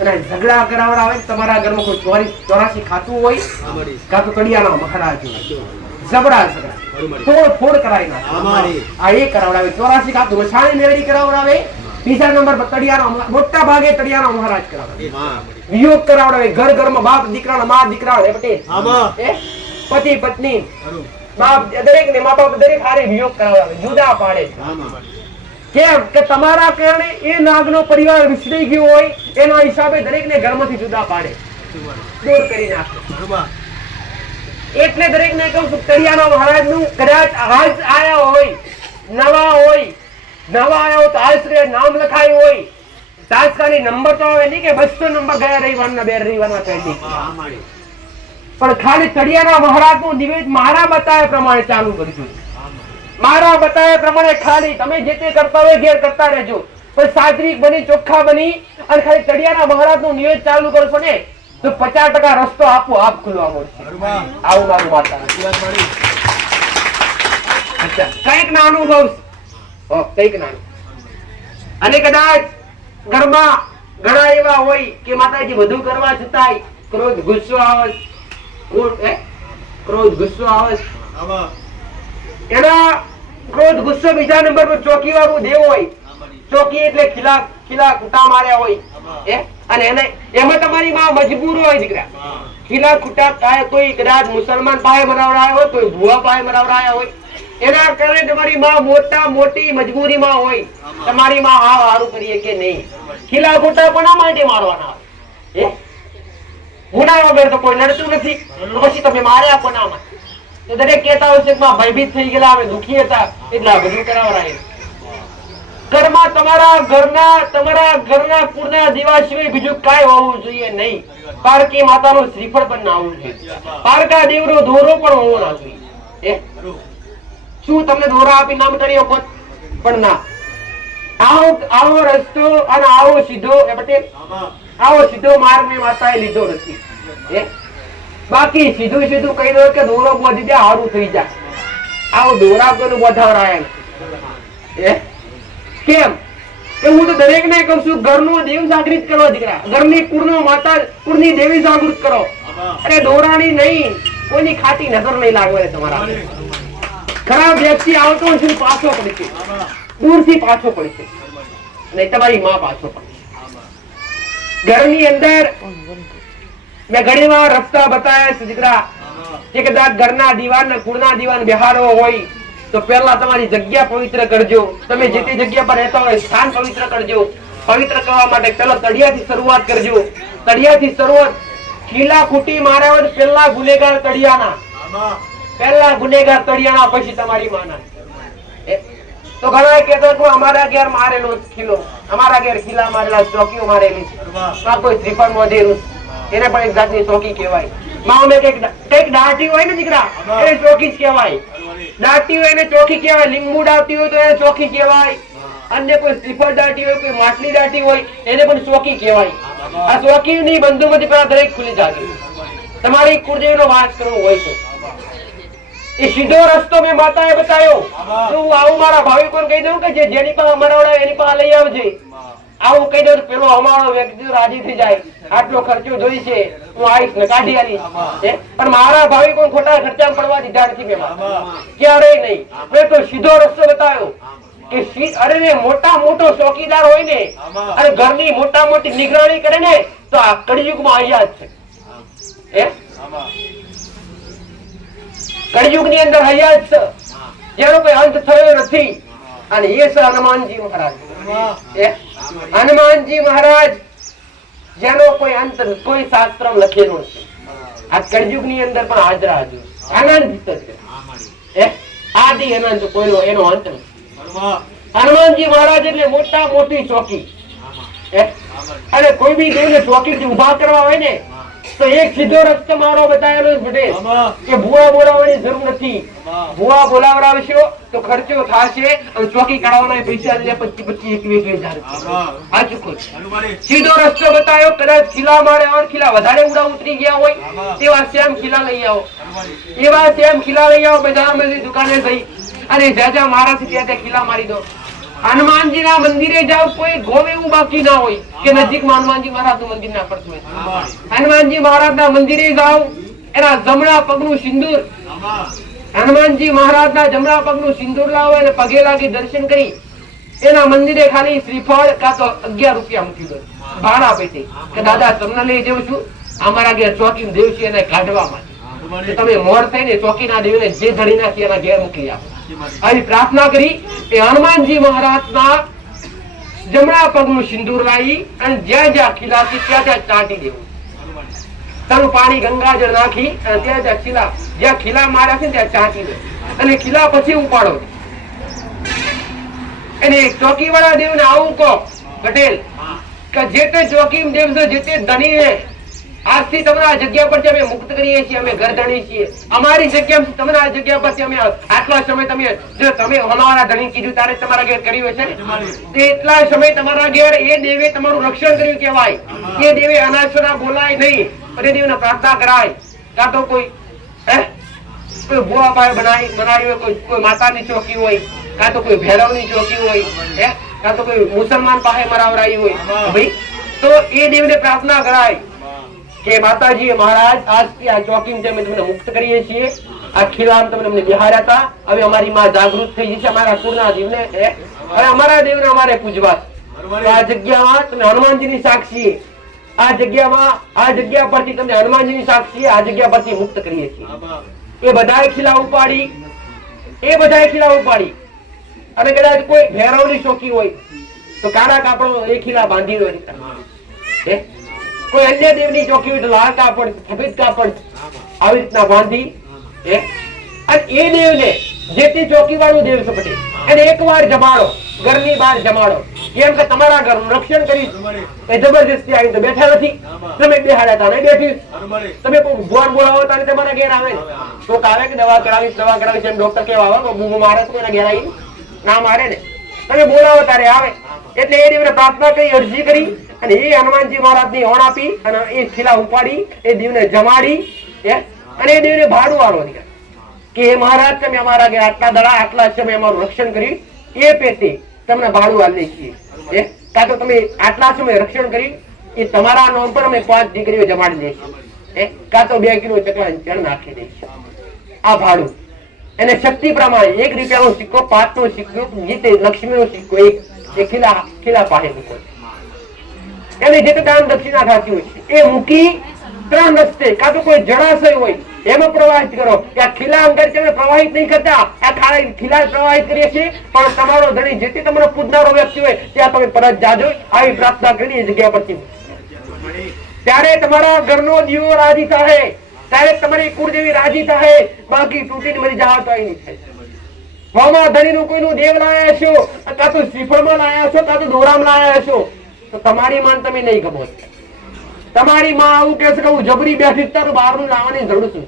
અને ઝઘડા કરાવડા હોય. તમારા ઘરમાં કોઈ 84 ખાતું હોય, કાં તો કડિયાના મખડા જબડા ફોડ કરાવી નાખે. આ એ કરાવડાવે 84 ખાતું મસાણી મેળી કરાવડાવે. બીજા નંબર પર તળિયાનો મોટા ભાગે તળિયાનો મહારાજ કરાવડાવે, વિયોગ કરાવડાવે. ઘર ઘરમાં બાપ દીકરાના મા દીકરા પટેલ, પતિ પત્ની બાપ દરેક ને મા બાપ દરેક હારે વિયોગ કરાવડાવે, જુદા પાડે. કેમ કે તમારા કારણે એ નાગનો પરિવાર વિસરી ગયો હોય, એના હિસાબે દરેક ને ઘરમાંથી જુદા પાડે, દૂર કરી નાખે. એટલે દરેક ને કહું છું તળિયાના મહારાજ નું કદાચ આજ આયા હોય, નવા આયા હોય તો આશ્રય નામ લખાયું હોય, તાત્કાલિક નંબર તો આવે નહીં કે 200 નંબર ગયા રવિવારના 2 રવિવારના પેન્ડિંગ, પણ ખાલી તળિયાના મહારાજ નું નિવેદ મારા બતાવ્યા પ્રમાણે ચાલુ કરજો. મારા બતાવ્યા પ્રમાણે ખાલી તમે જે તે કરતા હોય ઘેર કરતા રહેજો, પણ સાત્વિક બની ચોખ્ખા બની અને ખાલી તળિયાના મહારાજ નું નિવેદ ચાલુ કરશો ને તો 50% રસ્તો આપો આપ ખુલવા મળશે. આવું મારું માતા કઈક ના અનુભવ કઈક નાનું. અને કદાચ ઘરમાં ઘણા એવા હોય કે માતાજી બધું કરવા છતાંય ક્રોધ ગુસ્સો આવે, ક્રોધ ગુસ્સો આવે. એના ક્રોધ ગુસ્સો બીજા નંબર પર ચોકી વાળું દેવ હોય. ચોકી એટલે ખીલા કુટા માર્યા હોય, અને એને એમાં તમારી માં મજબૂર હોય દીકરા. ખીલા કુટા કોઈ કદાચ મુસલમાન પાસે મરાવડાયા હોય, કોઈ ભુવા પાસે મરાવડાયા હોય, એના કારણે તમારી માં મોટી મજબૂરીમાં હોય. તમારી માં હારું કરીએ કે નહીં, ખીલા કુટા પણ આ માટે મારવાના હોય. ગુના વગર તો કોઈ લડતું નથી. તો પછી તમે માર્યા કોનામાં? તો દરેક કહેતા હોય છે કે માં ભયભીત થઈ ગયેલા, અમે દુખી હતા એટલે આ બધું કરાવરાય. ઘરમાં તમારા ઘરના કુળના દીવા સિવાય બીજું કાંઈ હોવું જોઈએ નહીં. પારકી માતાનું શ્રીફળ પણ ના હોવું જોઈએ. પારકા દેવનો દોરો પણ હોવો ના જોઈએ. શું તમને દોરા આપી નામ કરી શકો? પણ ના. આવો રસ્તો અને આવો સીધો પટેલ આવો સીધો માર્ગ મેં માતાએ લીધો નથી. બાકી સીધું સીધું કહી દો કે દોરો બોધી દે હારું થઈ જાય. આવો દોરા કોનું બોધાવરાય કેમ? હું તો દરેક ને કહું છું, ઘરનો દેવ જાગૃત કરો દીકરા, ઘરની કુળનો માતા કુળની દેવી જાગૃત કરો. અરે દોરાની નહીં, કોઈની ખાટી નજર નહીં લાગવા તમારા. ખરાબ વ્યક્તિ આવતો શું પાછો પડશે, દૂરથી પાછો પડશે, નહીં તમારી માં પાછો પડશે. ઘરની અંદર મેં ઘણી વાર રસ્તા બતાવ્યા છે દીકરા, કે કદાચ ઘરના દીવાન કુળના દીવાન બિહારો હોય તો પહેલા તમારી જગ્યા પવિત્ર કરજો. તમે જે તે જગ્યા પર રહેતા હોય સ્થાન પવિત્ર કરજો. પવિત્ર કરવા માટે પહેલા તળિયાથી શરૂઆત કરજો. તળિયાથી શરૂઆત, ખીલા ખૂટી માર્યા હોય પહેલા ગુનેગાર તળિયાના, પહેલા ગુનેગાર તળિયાના, પછી તમારી માના. તો ઘણા કહેતો કે અમારા ઘેર મારેલો ખીલો, અમારા ઘેર ખીલા મારેલા, ચોકીઓ મારેલી છે, કોઈ શ્રીફળ મોઢેલું, એને પણ એક જાતની ચોકી કહેવાય. માં કઈક દાટી હોય ને દીકરા, એને ચોકી જ કહેવાય. દાટી હોય એને ચોકી કહેવાય. લીંબુ દાટી હોય તો એને ચોકી કહેવાય. અન્ય કોઈ શ્રીફળ દાટી હોય, કોઈ માટલી દાટી હોય, એને પણ ચોકી કહેવાય. આ ચોકી ની બંધુમતી પેલા દરેક ખુલી જાગે. તમારી કુળદેવ નો વાસ કરવો હોય તો એ સીધો રસ્તો મેં માતાએ બતાવ્યો. હું આવું મારા ભાવિકોને કહી દઉં કે જેની પાસે મરાવડાવે એની પાસે લઈ આવજે. આવું કહી દઉં પેલો અમારો વ્યક્તિ રાજી થઈ જાય, આટલો ખર્ચો જોઈ છે, હું આવીશ ને કાઢી આવીશ. પણ મારા ભાવિકો ખોટા ખર્ચા પડવા દીધા નથી મેં ક્યારેય નહીં. મેં તો સીધો રસ્તો બતાવ્યો કે અરે મોટા મોટો ચોકીદાર હોય ને અને ઘરની મોટા મોટી નિગરાણી કરે ને તો આ કળિયુગમાં અહીંયા જ છે. કળિયુગ ની અંદર હૈયા જ જેનો કોઈ અંત થયો નથી. અને એ છે હનુમાનજી મહારાજ. હનુમાનજી મહારાજ જેનો કોઈ અંત કોઈ શાસ્ત્ર લખેલું નથી. આ કળિયુગ ની અંદર પણ હાજરા હાજર અનંત છે. આદિ અનંત, કોઈનો એનો અંત નથી. હનુમાનજી મહારાજ એટલે મોટા મોટી ચોકી. અને કોઈ બી દેવને ચોકી થી ઉભા કરવા હોય ને તો એક સીધો રસ્તો મારો બતાવેલો પટેલ કે ભૂવા બોલાવવાની જરૂર નથી. ભૂવા બોલાવડાવશો તો ખર્ચો થશે અને ચોકી કાઢવાના પૈસા 25,000-21,000. સીધો રસ્તો બતાવ્યો. કદાચ ખીલા મારે ખીલા વધારે ઉડા ઉતરી ગયા હોય તેવા શ્યામ ખીલા લઈ આવો. એવા શ્યામ ખીલા લઈ આવો. બધા દુકાને જઈ અને જ્યાં મારાથી ત્યાં ખીલા મારી દો. હનુમાનજી ના મંદિરે જાવ, કોઈ ગોમ એવું બાકી ના હોય કે નજીકમાં હનુમાનજી મહારાજ નું મંદિર ના પડતું હોય. હનુમાનજી મહારાજ ના મંદિરે જાવ, એના જમણા પગનું સિંદૂર, હનુમાનજી મહારાજ ના જમણા પગનું સિંદૂર લાવો અને પગે લાગી દર્શન કરી એના મંદિરે ખાલી શ્રીફળ કાં તો 11 રૂપિયા મૂકી દો ભાડા પેટે કે દાદા તમને લઈ જઉં છું, અમારા ઘેર ચોકી દેવ છે એને કાઢવા માટે. તમે મોર થઈને ચોકી ના દેવ ને જે ધડી નાખી એના ઘેર મૂકી આપો. આવી પ્રાર્થના કરી એ હનુમાનજી મહારાજ ના જમણા પગનું સિંદૂર લાવી અને જ્યાં જ્યાં ખીલા છે ત્યાં ત્યાં ચાટી દેવું. તનું પાણી ગંગાજળ નાખી અને ત્યાં જ્યાં ખીલા જ્યાં ખીલા માર્યા છે ત્યાં ચાટી દે અને ખીલા પછી ઉપાડો. અને ચોકી વાળા દેવ ને આવું કહો પટેલ કે જે તે ચોકી દેવ છે, જે તે ધણી આજથી તમને આ જગ્યા પરથી અમે મુક્ત કરીએ છીએ, અમે ઘર ધણી છીએ. અમારી જગ્યા તમને આ જગ્યા પરથી અમે આટલા સમય તમે હોનાવાળા ધણી કીધું તારે તમારા ઘેર કર્યું છે ને એટલા સમય તમારા ઘેર એ દેવે તમારું રક્ષણ કર્યું કહેવાય. એ દેવે અનાશ્વરા બોલાય નહીં, પણ એ દેવને પ્રાર્થના કરાય. કાં તો કોઈ ભુવા પાય બનાવી હોય, કોઈ માતાની ચોકી હોય, કાં તો કોઈ ભૈરવની ચોકી હોય, કાં તો કોઈ મુસલમાન પાસે મરાવરાઈ હોય ભાઈ, તો એ દેવને પ્રાર્થના કરાય કે માતાજી મહારાજ આજથી આ ચોકી અમે તમને મુક્ત કરીએ છીએ. આ ખીલામ તમને અમને બિહાર્યા હતા, હવે અમારી માં જાગૃત થઈ જશે, અમારા કુળના દેવને અને અમારા દેવને અમારે પૂજવા. આ જગ્યામાં તમે હનુમાનજીની સાક્ષી, આ જગ્યા પરથી તમને હનુમાનજીની સાક્ષી આ જગ્યા પરથી મુક્ત કરીએ છીએ. એ બધાએ ખીલા ઉપાડી અને કદાચ કોઈ ભૈરવની ચોકી હોય તો કાળા કાપડો એ ખીલા બાંધી દો. કોઈ અન્ય દેવની ચોકી હોય તો લાલ કાપડ સફેદ કાપડ આવી રીતના બાંધી અને એ દેવને જે તે ચોકી વાળું દેવ છે પટેલ એને એકવાર જમાડો, ઘરની બહાર જમાડો, કેમ કે તમારા ઘરનું રક્ષણ કરી એ જબરજસ્તી આવી તો બેઠા નથી, તમે બેહાડ્યા હતા નહીં બેઠી, તમે કોઈ ભગવાન બોલાવો તારે તમારા ઘેર આવે તો આવે કે દવા કરાવીશ એમ ડોક્ટર કેવા આવે બૂમો મારે તો એના ઘેર આવી ના મારે ને, તમે બોલાવો તારે આવે. એટલે એ દેવને પ્રાર્થના કરી, અરજી કરી અને એ હનુમાનજી મહારાજની ઓણ આપી અને એ ખીલા ઉપાડી એ દેવને જમાડી અને એ દેવને ભાડું આલો કે હે મહારાજ તમે અમારા ઘેર આટલા દડા આટલા સમય અમારું રક્ષણ કર્યું, એ પેટે તમને ભાડું આલી છીએ, કાં તો તમે આટલા સમય રક્ષણ કરી એ તમારા નામ પર અમે 5 દીકરીઓ જમાડી દઈશું, કાં તો 2 કિલો ચકલા ચણ નાખી દઈશું. આ ભાડું એને શક્તિ પ્રમાણે 1 રૂપિયાનો સિક્કો, 5 નો સિક્કો, જીતે લક્ષ્મીનો સિક્કો એ ખીલા પાસે મૂકો, એને જે દાન દક્ષિણા થતી હોય એ મૂકી 3 રસ્તે, કાં તો કોઈ જળાશય હોય એમાં પ્રવાહિત કરો. આ ખીલા અંદર તમે પ્રવાહિત નહીં કરતા, આ ખીલા પ્રવાહિત કરીએ છીએ, પણ તમારો ધણી જેથી તમને પૂજનારો વ્યક્તિ હોય ત્યાં તમે પરત જાજો. આવી પ્રાર્થના કરી એ જગ્યા પરથી ત્યારે તમારા ઘરનો દીવો રાજી થાય, ત્યારે તમારી કુળદેવી રાજી થાય, બાકી તૂટીને મરી જાવ તો નહીં થાય. મામા ધણીનું કોઈનું દેવ લાયા છો, કાં તો શ્રીફળમાં લાયા છો, કાં તો દોરામાં લાયા છો, તો તમારી માન તમે નહીં ગમો. તમારી માં આવું કે છે કે હું જબરી બેઠી તો બહારનું લાવવાની જરૂર છું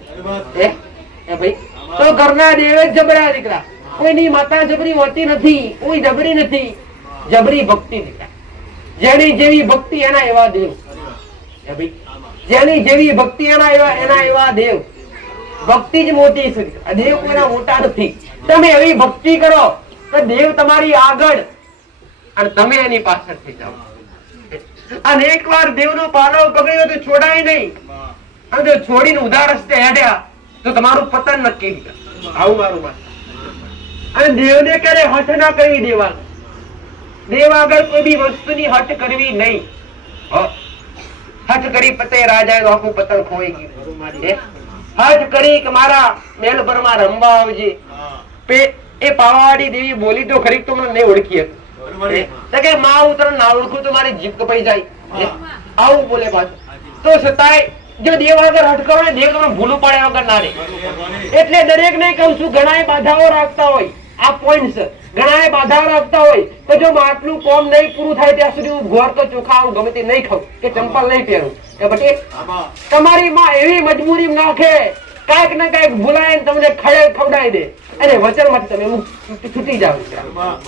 ભાઈ, તો ઘરના દેવે જબરા દીકરા, કોઈની માતા જબરી હોતી નથી, કોઈ જબરી નથી, જબરી ભક્તિ દીકરા. જેની જેવી ભક્તિ એના એવા દેવ ભાઈ, જેની જેવી ભક્તિ એના એવા દેવ. ભક્તિ જ મોટી છે, દેવ કોઈના મોટા નથી. તમે એવી ભક્તિ કરો તો દેવ તમારી આગળ અને તમે એની પાછળ થઈ જાઓ. અને એકવાર દેવનો પાલવ પકડ્યો તો છોડાય નહીં, અને જો છોડીને ઉધાર રસ્તે હેડ્યા તો તમારું પતન નક્કી. આવું મારું માન. અને દેવને ક્યારે હઠ ના કરવી દેવાનું. દેવ આગળ કોઈ બી વસ્તુની હઠ કરવી નહીં. હઠ કરી પતે રાજા આખું પતન ખોઈ ગયું. હઠ કરી કે મારા મેલભરમાં રમવા આવજે, એ પાવાવાળી દેવી બોલી તો ખરી તો મને નહીં ઓળખી કે માં હું તને ના ઓળખું તો મારી જીભ કપાઈ જાય, આવું બોલે પાછું. તો છતાંય જો દેવ આગળ હઠ કરો ને દેવ તમને ભૂલું પડે વગર ના રે. એટલે દરેક ને કહું છું, ઘણા બાધાઓ રાખતા હોય, આ પોઈન્ટ છે, ઘણા બાધાઓ રાખતા હોય તો જો આટલું કોમ નહીં પૂરું થાય ત્યાં સુધી હું ગોળ તો ચોખા હું ગમે તે નહીં ખાઉં કે ચંપલ નહીં પહેરું, કે પછી તમારી માં એવી મજબૂરી નાખે કાંઈક ને કાંઈક ભૂલાય તમને ખવડાવી દે અને વચન તમે છૂટી જાવ,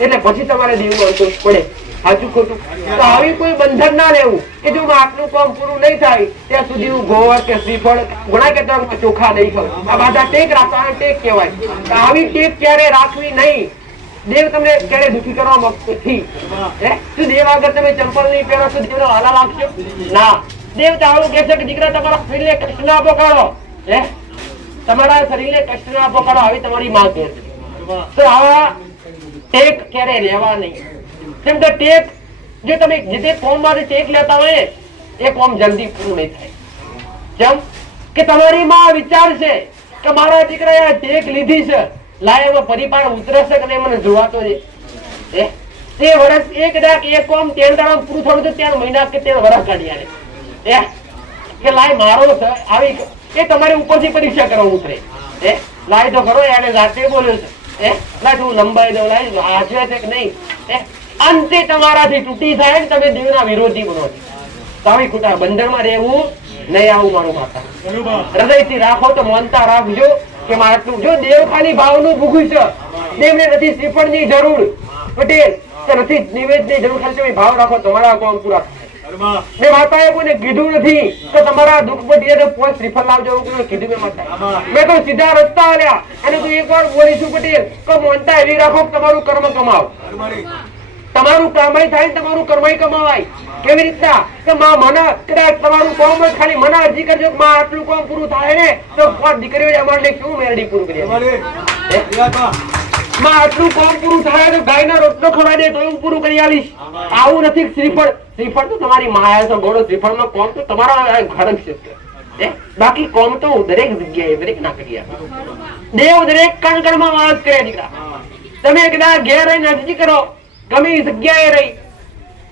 એટલે પછી તમારે દેવું અંતોષ પડે. સાચું ખોટું? તો આવી કોઈ બંધન ના લેવું કે જો આટલું કામ પૂરું નહીં થાય ત્યાં સુધી હું ગોળ કે શ્રીફળ ઘણા કે ચોખા નહીં ખાઉં. આ બધા ટેક રાખવા ટેક કહેવાય. આવી ટેક ક્યારે રાખવી નહીં. દેવ તમને ક્યારે દુઃખી કરવા માંગતો નથી. શું દેવ આગળ તમે ચંપલ નહીં પહેરો તો દેવનો હાલા લાગશો? ના. દેવ તો આવું કહે છે કે દીકરા તમારા શરીરને કષ્ટ ના પકડો, તમારા શરીરને કષ્ટ ના પકડો, આવી તમારી માંગ છે. તો આવા ટેક ક્યારે લેવા નહીં. કેમ કે ટેક જો તમે જે કોમ માટે ટેક લેતા હોય એ કોમ જલ્દી પૂરું નહીં થાય. કેમ કે તમારી માં વિચાર છે કે મારા દીકરાએ ટેક લીધી છે, લાય એમાં પરિપાર ઉતરશે કે મને જોવાતો છે. તે વર્ષ એક દાક એ કોમ 13 દાડા પૂરું થયું તો 13 મહિના કે 13 વર્ષ કાઢી આલે કે લાય મારો છે આવી એ તમારે ઉપરથી પરીક્ષા કરવા ઉતરે. લાય તો ખરો એને જાતે બોલ્યો છે, લાય તું લંબાઈ દો, લાય હાજવે છે કે નહીં. અંતે તમારાથી તૂટી થાય ને તમે દેવના વિરોધી બનો. આવી ખોટા બંધનમાં રહેવું નહીં. આવું મારું માતા હૃદયથી રાખો તો માનતા રાખજો કે આટલું. જો દેવ ખાલી ભાવનું ભૂખ્યું છે, દેવને નથી શ્રીફળની જરૂર પટેલ, તો નથી નિવેદની જરૂર, ખાલી ભાવ રાખો તમારા કામ પૂરા થાય. મેં માતાએ કોઈને કીધું નથી તો તમારા દુઃખ પર પોત શ્રીફળ લાવજો કીધું. મેં માતા મેં તો સીધા રસ્તા આલ્યા અને તું એકવાર બોલીશું પટેલ તો માનતા એવી રાખો તમારું કર્મ કમાવ. તમારું કામય થાય તમારું કર્મય કમાવાય. કેવી રીતના કે માં મને કદાચ તમારું કામ હોય ખાલી મને અરજી કરજો કે માં આટલું કામ પૂરું થાય ને તો 5 દીકરીઓ અમારે કેવું મેરડી પૂરું કરીએ. માં આટલું કામ પૂરું થાય તો ગાયનો રોટલો ખવાય દે તો હું પૂરું કરી આલીશ. આવું નથી. શ્રીફળ શ્રીફળ તો તમારી માં છે, ગોળો શ્રીફળનો કોમ તો તમારા ઘર છે. બાકી કોમ તો દરેક જગ્યાએ દરેક ના કરીએ. દેવ દરેક કણ કણમાં વાસ કરે દીકરા. તમે કદાચ ઘેર રહીને અરજી કરો ગમે જગ્યાએ રહી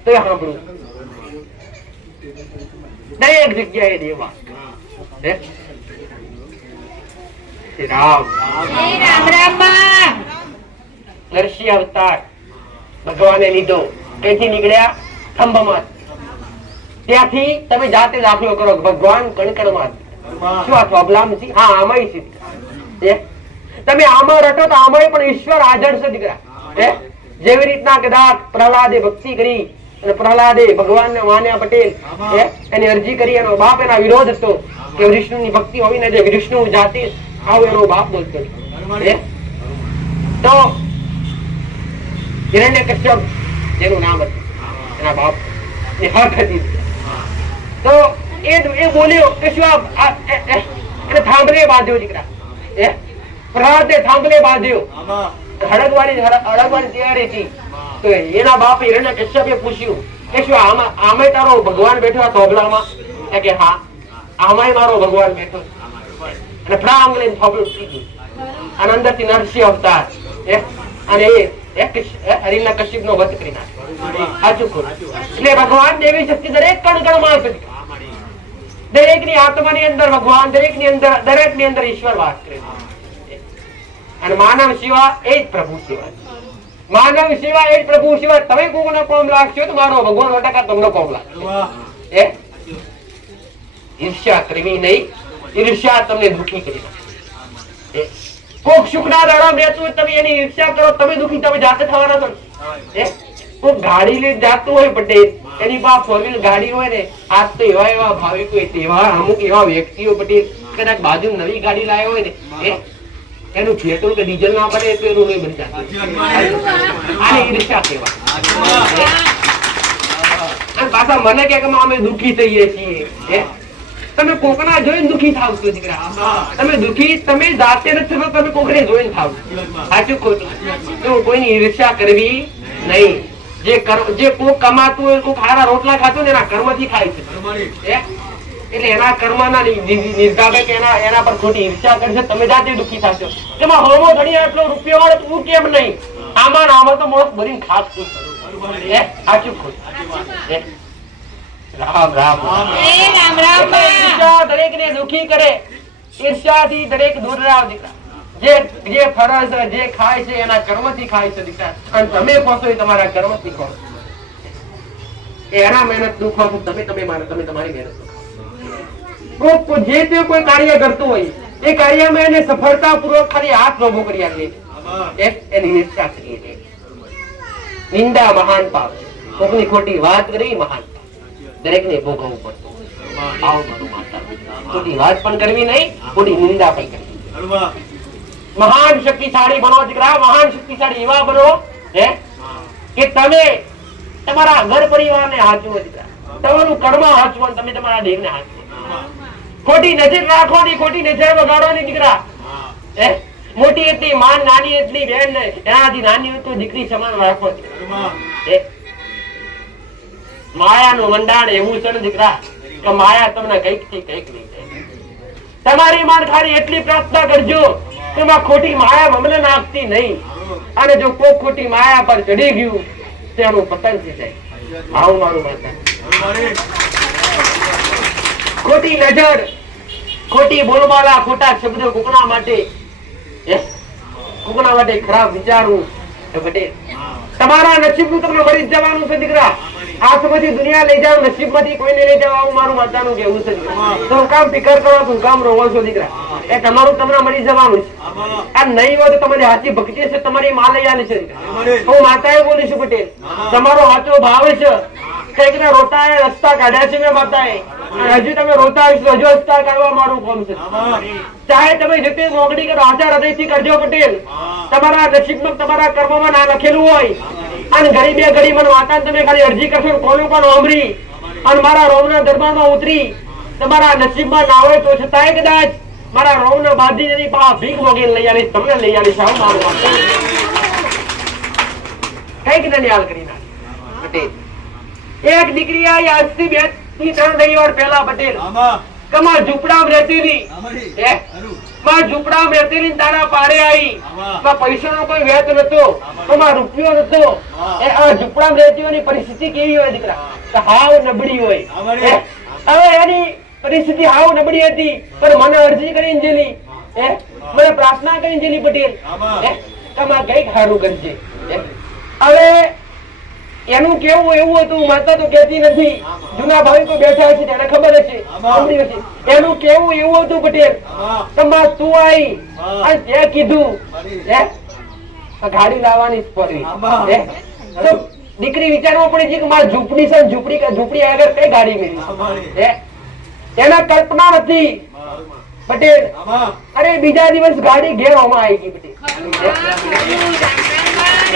તો સાંભળું દરેક જગ્યાએ દેવા હે શ્રી રામ નરસિંહ અવતાર ભગવાને લીધો તેથી નીકળ્યા ખંભામાં ત્યાંથી તમે જાતે દાખલો કરો ભગવાન કણકણમાં શું આ પ્રોબ્લેમ છે હા આમાં છે તમે આમાં રટો તો આમાં પણ ઈશ્વર હાજર છે દીકરા જેવી રીતના કદાચ પ્રહલાદે ભક્તિ કરી અને પ્રહલાદે ભગવાનને માન્યા પટેલ એની અરજી કરી એનો બાપ એના વિરોધ હતો કે વિષ્ણુની ભક્તિ હોવી ને જે વિષ્ણુ જાતિ આવું એનો બાપ બોલતો તો હિરણ્યકશ્યપ જેનું નામ હતું એના બાપ ની હક હતી તો એ બોલ્યો કે શું એને થાંભલે બાંધ્યો દીકરા પ્રહલાદે થાંભલે બાંધ્યો હડકવાની તૈયારી હતી તો એના બાપ હિરણ્યકશ્યપે પૂછ્યું કે શું આમે તારો ભગવાન બેઠો થોભલામાં કે હા આમાંય મારો ભગવાન બેઠો અને પ્રાંગલે થોભલું સીધું અને અંદરથી નરસિંહ અવતાર અને હિરણ્યકશ્યપ નો વધ કરી નાખ્યો સાચું ખોટું એટલે ભગવાન દેવી શક્તિ દરેક કણકણમાં છે દરેક ની આત્માની અંદર ભગવાન દરેક ની અંદર ઈશ્વર વાસ કરે અને માનવ સેવા એ જ પ્રભુ સેવા માનવ સેવા એ જ પ્રભુ સેવા તમે કોઈને કોમ લાગશો તો મારો ભગવાન ટકા તમને કોમ લાગશે ઈર્ષ્યા કરવી નહીં ઈર્ષ્યા તમને દુઃખી કરી નાખે કોક સુખના દાડા મેતું તમે એની ઈર્ષ્યા કરો તમે દુઃખી તમે જાતે થવાના છો કોક ગાડી લઈ જાતું હોય પટેલ એની પાસે 4 ગાડી હોય ને આજ તો એવા ભાવિકો હોય તેવા અમુક એવા વ્યક્તિઓ પટેલ કદાચ બાજુ નવી ગાડી લાવ્યો હોય ને એનું પેટ્રોલ કે ડીઝલ ના પડે તો એનું નહીં બની જાય આને ઈર્ષ્યા કહેવાય અને પાછા મને કે અમે દુઃખી થઈએ છીએ તમે કોકના જોઈને દુઃખી થાવ છો દીકરા તમે દુઃખી તમે જાતે નથી થતો તમે કોકને જોઈને થાવ સાચું ખોટું તો કોઈની ઈર્ષ્યા કરવી નહીં જે કોક કમાતું હોય કોક સારા રોટલા ખાતું ને એના કર્મથી ખાય છે એટલે એના કર્મના નિર્ધારક એના પર ખોટી ઈર્ષ્યા કરશે તમે જાતે દુઃખી થશો એમાં હોમો ઘણી આટલો રૂપિયો વાળો તું કેમ નહીં આમાં તો માણસ ભરીને ખાસ સાચું ખોટું રામ રામ ઈર્ષ્યા દરેક ને દુઃખી કરે ઈર્ષ્યાથી દરેક દૂર રાવ દીકરા જે ફરજ જે ખાય છે એના કર્મથી ખાય છે દીકરા અને તમે ખોશો એ તમારા કર્મથી ખો એના મહેનત નું ખો તમે તમારી મહેનત જે તે કોઈ કાર્ય કરતું હોય એ કાર્યમાં એને સફળતા પૂર્વક ખાલી હાથ ઉભો કરી આપે એની ઈર્ષ્યા કરીએ છીએ નિંદા મહાન પાપ કોકની ખોટી વાત કરી મહાન પાપ દરેક ને ભોગવવું પડતું આવ મારું માતા ખોટી વાત પણ કરવી નહીં ખોટી નિંદા પણ કરવી મહાન શક્તિશાળી બનો દીકરા મહાન શક્તિશાળી એવા બનો કે તમે તમારા ઘર પરિવારને હાચવો દીકરા તમારું કર્મ હાચવો તમે તમારા દેહને હાચવો ખોટી નજર રાખવાની ખોટી નજર વગાડવાની દીકરા મોટી એટલી માન નાની એટલી બેન ને એનાથી નાની હોય તો દીકરી સમાન રાખો માયાનું મંડાણ એવું છે ને દીકરા કે માયા તમને કઈક થી કઈક નહીં તમારી માન ખાલી એટલી પ્રાર્થના કરજો કે ખોટી માયા અમને નાખતી નહીં અને જો કોઈ ખોટી માયા પર ચડી ગયું તેનું પતન થઈ જાય આવું મારું માતા ખોટી નજર ખોટી બોલબાલા ખોટા શબ્દો કોકના માટે ખરાબ વિચારવું તમારા નસીબ નું તમને મરી જવાનું છે દીકરા આ બધી દુનિયા લઈ જાવ નસીબ માંથી કોઈને લઈ જાવ આવું મારું માતાનું કેવું છે તો કામ ફિકર કરો શું કામ રોવો છો દીકરા એ તમારું તમને મળી જવાનું છે આ નહીં હોય તો તમારી હાથી ભક્તિ છે તમારી માલૈયાની છે હું માતાએ બોલીશું પટેલ તમારો સાચો ભાવ છે કઈક ને રોતા રસ્તા કાઢ્યા છે મેં માતાએ હજુ તમે રોતા હજુ રસ્તા કાઢવા મારું કામ છે ચાહે તમે જેટલી મોગડી કરો આચાર હૃદયથી કરજો પટેલ તમારા નસીબમાં તમારા કર્મમાં ના લખેલું હોય અને ઘડી બે ઘડી મને માતા તમે ખાલી અરજી કરશો કોનું કોણ ઓમરી અને મારા રોમના દરબારમાં ઉતરી તમારા નસીબમાં ના હોય તો છતાંય કદાચ મારા રોમના બાંધી એની પાસે ભીખ મોગીને લઈ આવીશ તમને લઈ આવીશ આવું મારું માતા કઈક ને યાદ કરી નાખી પટેલ એક દીકરી આવી આજથી 2 થી 3 રવિવાર પહેલા પટેલ કમા ઝૂંપડામાં રહેતી ઝૂંપડામાં રહેતી તારા પારે આવી પૈસાનો કોઈ વેત નતો રૂપિયો નતો આ ઝૂંપડામાં રહેતીઓની પરિસ્થિતિ કેવી હોય દીકરા હાવ નબળી હોય હવે એની પરિસ્થિતિ હાવ નબળી હતી પણ મને અરજી કરીને જેલી મને પ્રાર્થના કરીને જેલી પટેલ તમારે કઈક સારું કરજે હવે એનું કેવું એવું હતું માતા તો કહેતી નથી જૂના ભાવિકો બેઠા છે તેને ખબર છે એનું કેવું એવું હતું પટેલ તમાર તું આવી અને તે કીધું ગાડી લાવવાની જ પડી દીકરી વિચારવું પડે છે કે મારે ઝૂંપડી છે ઝૂંપડી આગળ કઈ ગાડી મેળવી એના કલ્પના નથી પટેલ અરે બીજા દિવસ ગાડી ઘેર હોમાં આવી ગઈ પટેલ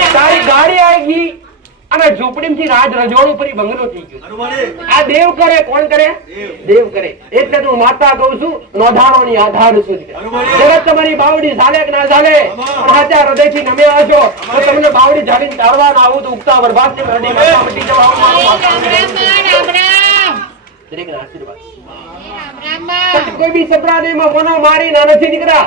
તારી ગાડી આવી ગઈ અને ઝૂંપડીમાંથી રાજ રજવાડું ફરી બંગલો થઈ ગયો આ દેવ કરે કોણ કરે દેવ કરે એટલે હું માતા કહું છું નોંધાણોની આધાર છું જગત તમારી બાવડી ચાલે કે ના ચાલે પણ સાચા હૃદયથી નમે આવશો તો તમને બાવડી જાળીને તાળવા ના આવું તો ઉગતા બરબાદ છે મટી જવા દરેકના આશીર્વાદ કોઈ બી સંપ્રદાયમાં મોનો મારી ના નથી દીકરા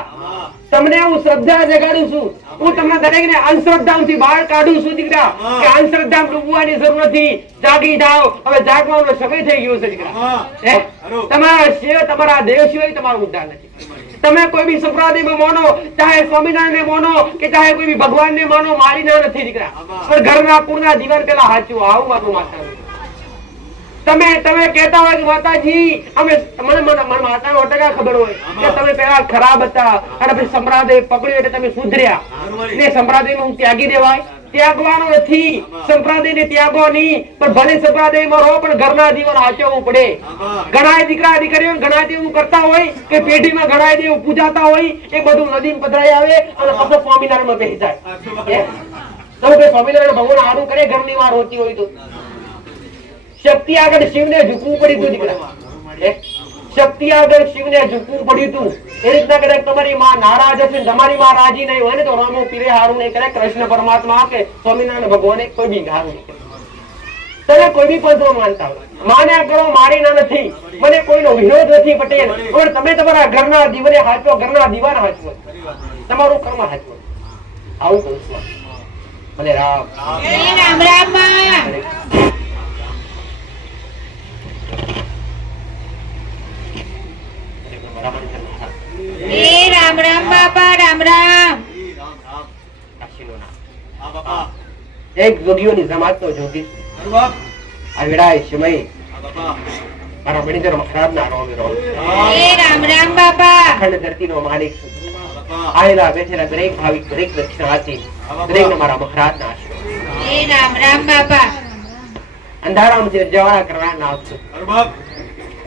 તમને હું શ્રદ્ધા જગાડું છું હું તમને દરેકને અંધશ્રદ્ધાથી બહાર કાઢું છું દીકરા કે અંધશ્રદ્ધા ડૂબવાની જરૂર નથી જાગી જાઓ હવે જાગવાનો સમય થઈ ગયો છે દીકરા તમારા શિવ તમારા દેવ સિવાય તમારું ઉદ્ધાર નથી તમે કોઈ બી સંપ્રદાયમાં માનો ચાહે સ્વામિનારાયણ માનો કે ચાહે કોઈ બી ભગવાન ને માનો મારી ના નથી દીકરા પણ ઘરના પૂરના દીવાન પેલા હાચું આવું મારું માતા તમે કહેતા હોય કે માતાજી અમે મને માતાનો ટકા ખબર હોય કે તમે પેલા ખરાબ હતા અને પછી સંપ્રદાય પકડ્યો એટલે તમે સુધર્યા ને સંપ્રદાયમાં હું ત્યાગી દેવાય ત્યાગવાનો નથી સંપ્રદાયને ત્યાગો નહીં પણ ભલે સંપ્રદાયમાં રહો પણ ઘરના દીવાન હાચવવું પડે ઘણા દીકરા દીકરીઓ ઘણા દેવું કરતા હોય કે પેઢીમાં ઘણા દેવું પૂજાતા હોય એ બધું નદીમાં પધરાઈ આવે અને પછી સ્વામિનારાયણમાં બેસી જાય તમે સ્વામિનારાયણ ભગવાન હારું કરે ઘરની વાર હોતી હોય તો શક્તિ આગળ શિવને ઝૂકવું પડ્યું હતું દીકરા શક્તિ આગળ શિવને ઝૂકવું પડ્યું હતું એ રીતના કદાચ તમારી માં નારાજ હશે તમારી માં રાજી નહીં હોય ને તો રામો પીરે હારું નહીં કરે કૃષ્ણ પરમાત્મા કે સ્વામિનારાયણ ભગવાને કોઈ બી હારું નહીં કરે તમે કોઈ બી પંથમાં માનતા હોય માન્યા કરો મારી ના નથી મને કોઈનો વિરોધ નથી પટેલ પણ તમે તમારા ઘરના દીવાને હાચવો ઘરના દીવાન હાચવો તમારું કર્મ હાચવો આવું કહું છું ભલે રામ રામ રામ રામ બાપા રામ રામ એક જોગીઓની જમાતનો જોગી આ વેળાએ સમય મારા મણિધર મહારાજના રોમે રોમ રામ રામ બાપા અખંડ ધરતીનો માલિક છું આયેલા બેઠેલા દરેક ભાવિક દરેક દક્ષિણાથી દરેકને મારા મહારાજના આશીર્વાદ રામ રામ બાપા અંધારામાંથી જવાળા કરવા નાખશું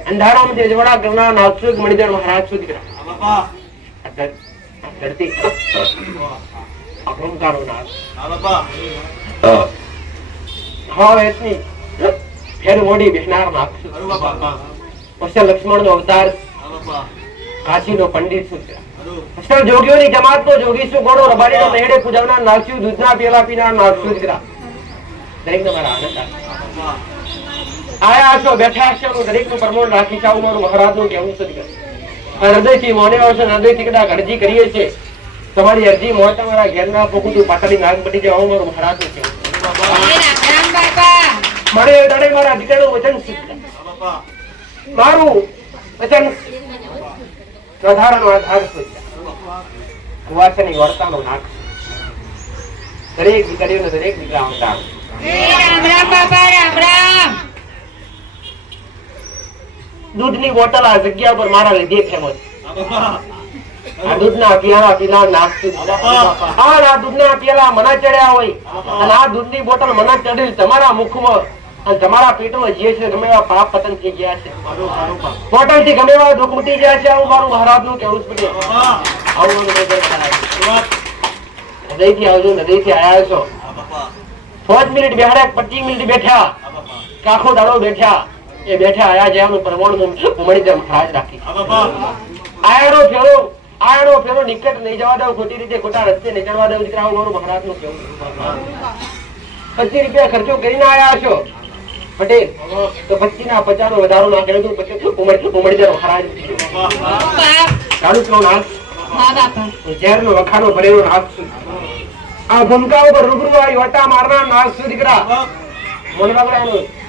અંધારામાંથી જવાળા કરવા નાખશું મણિધર મહારાજ છું દીકરા ધરતી અહંકારો નાશ હવે એટલી ફેર મોડી બેસનાર નાખશું પછી લક્ષ્મણનો અવતાર કાશીનો પંડિત છું અસલ જોગીઓની જમાતનો જોગી છું ગોળો રબારીનો મેળે પૂજાવનાર નાખ્યું દૂધના પેલા પીનાર નાખ્યું દીકરા દરેકને મારા આનંદ આયા છો બેઠા છો દરેકનું પરમોણ રાખી છે મારું મહારાજનું કહેવું છે દીકરા હૃદયથી મોને આવશે હૃદયથી કદાચ અરજી કરીએ છીએ તમારી અરજી મોં તમારા ઘેરના પોકું પાતળી નાગ બની જાય આવું મારું મહારાજનું કહેવું મારે દાડે મારા દીકરાનું વચન છે મારું વચન વધારાનો આધાર છે કુવાસની વર્તાનો નાક દરેક દીકરીઓને દરેક દીકરા આવતા દૂધની બોટલ આ જગ્યા પર મારા લીધે ફેમસ આ દૂધના પિયાલા પીલા નાખતું આ દૂધના પિયાલા મના ચડ્યા હોય અને આ દૂધની બોટલ મના ચડેલ તમારા મુખમાં અને તમારા પેટમાં જે છે ગમે એવા પાપ પતન થઈ ગયા છે બોટલ થી ગમે એવા દુઃખ ઉઠી ગયા છે આવું મારું મહારાજ નું કેવું જ પડે હૃદયથી આવજો હૃદયથી આયા છો 5 મિનિટ બેહાડ્યા 25 મિનિટ બેઠા આખો દાડો બેઠા એ બેઠા આયા જેનું પ્રમાણ મણિધર મહારાજ રાખી આયરો ફેરો નિકટ નહીં જવા દઉં ખોટી રીતે ખોટા રસ્તે નહીં ચડવા દઉં દીકરા આવું મારું મહારાજ નું કેવું 25 રૂપિયા ખર્ચો કરીને આયા છો પટેલ તો 25 ના 50 નો વધારો ના કર્યો મણિધર મહારાજ ચાલુ કેવું નાખ ઝેર નો વખાનો ભરેલો નાખ છું આ ભૂમકા ઉપર રૂબરૂ આવી વટા મારનાર નાખ છું દીકરા મન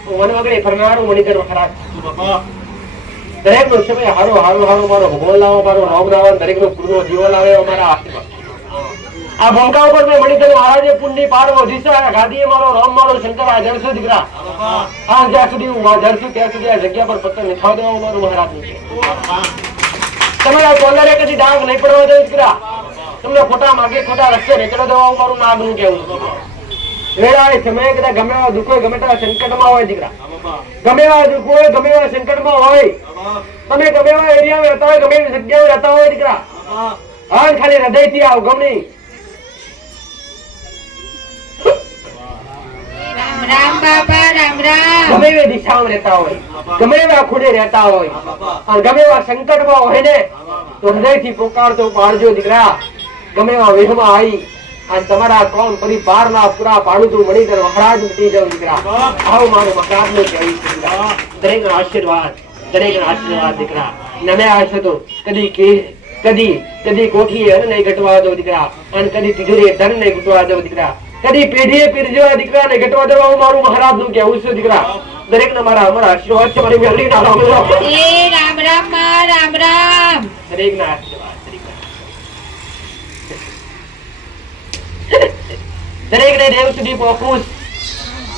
વગડે ફરનારું મણિધર મહારાજ દરેક નો સમય હારો હારો હારો મારો ભગવાન લાવો, મારો રામ લાવો, દરેક નો પૂર્ણ જીવન લાવે અમારા આશીર્વાદ. આ ભૂમિકા ઉપર મેં મણિધર મહારાજે પુણ્ય પાડવો દિશા ગાદીએ મારો રામ મારો શંકર આ જડશું દીકરા. આ જ્યાં સુધી હું જડશું ત્યાં સુધી આ જગ્યા પર પત્તર નિખાવ દેવા મારું મહારાજ નું છે. તમારા કોલરે કદી ડાઘ નહીં પડવા દે દીકરા. તમને ખોટા માગે ખોટા રસ્તે નીકળવા દેવા મારું નાગ નું કેવું. વેળાએ સમય કદાચ ગમે એવા દુઃખો ગમે તેવા સંકટમાં હોય દીકરા, ગમે એવા દુઃખ હોય ગમે એવા સંકટમાં હોય, તમે ગમે એવા એરિયામાં રહેતા હોય ગમે એવી જગ્યાએ રહેતા હોય દીકરા, હા ખાલી હૃદયથી આવ ગમની. રામ રામ બાપા રામ રામ. ગમે એવી દિશામાં રહેતા હોય, ગમે એવા ખૂણે રહેતા હોય, અને ગમે એવા સંકટમાં હોય ને તો હૃદયથી પોકારતો પાડજો દીકરા. ગમે એવા વિઘમાં આવી અને તમારા કોમ પરિવાર ના પૂરા પાડું મણિધર મહારાજ મટી જાવ દીકરા. આવું મારું મકાન નું કહેવું છે દીકરા. દરેક નો આશીર્વાદ દીકરા. નમે આવશે તો કદી કદી કોઠીએ અન્ન નહીં ઘટવા દો દીકરા, અને કદી તિજોરીએ ધન નહીં ઘટવા દો દીકરા, કદી પેઢીએ પીરજવા દીકરા ને ઘટવા દેવા મારું મહારાજ નું કહેવું છે દીકરા. દરેક ને મારા અમારા આશીર્વાદ છે. મારી મેલડી ના રામ રામ. એ રામ રામ માં રામ રામ. દરેક ના આશીર્વાદ દરેક ને દેવ સુધી પહોંચવું,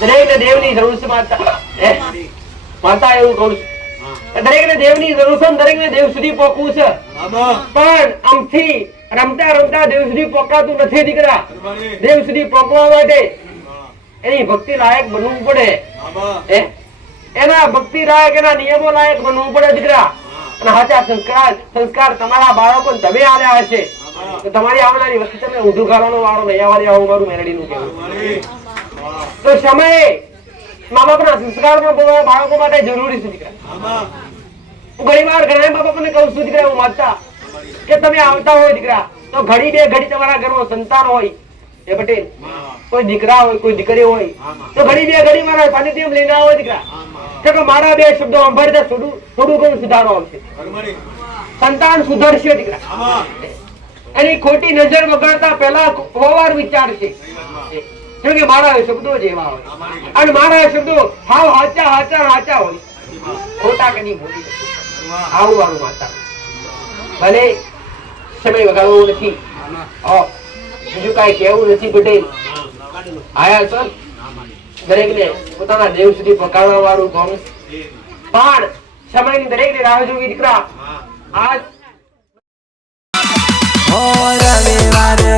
દરેક ને દેવ ની જરૂર છે માતા એવું કહું છું. દરેક ને દેવ ની જરૂર છે, દરેક ને દેવ સુધી પહોંચવું છે, પણ આમથી રમતા રમતા દેવ સુધી પહોંચાતું નથી દીકરા. દેવ સુધી પહોંચવા માટે એની ભક્તિ લાયક બનવું પડે, એના ભક્તિ લાયક એના નિયમો લાયક બનવું પડે દીકરા. અને સાચા સંસ્કાર તમારા બાળકો તમે આલ્યા હશે તો તમારી આવનારી વસ્તુ તમે ઊંધું ગાળવાનો વાળો નહીં આવવાની. આવું મારું મેરડી નું કહેવું. તો સમયે મા બાપના સંસ્કાર પણ બાળકો માટે જરૂરી છે દીકરા. હું ઘણી વાર ઘણા બાપોને કહું છું દીકરા, હું વાંચતા કે તમે આવતા હોય દીકરા તો ઘડી બે ઘડી તમારા ઘરમાં સંતાન હોય એ પટેલ, કોઈ દીકરા હોય કોઈ દીકરી હોય તો ઘડી બે ઘડી મારા સાનિધ્યમ લઈને આવો દીકરા. કે મારા બે શબ્દો સાંભળતા થોડું ઘણું સુધારો આવશે, સંતાન સુધરશે દીકરા. એની ખોટી નજર બગાડતા પહેલા હોવાર વિચાર છે, કે મારા શબ્દો જ એવા હોય અને મારા શબ્દો હાવ હાચા હોય, ખોટા કદી બોલી આવું મારું માતા. ભલે સમય વગાડવો નથી, બીજું કઈ કેવું નથી પટેલ. આયા સર દરેક ને પોતાના દેવ સુધી પકાડવા વાળું કોમ, પણ સમયની દરેક ને રાહ જોવી દીકરા. આજ રવિવારે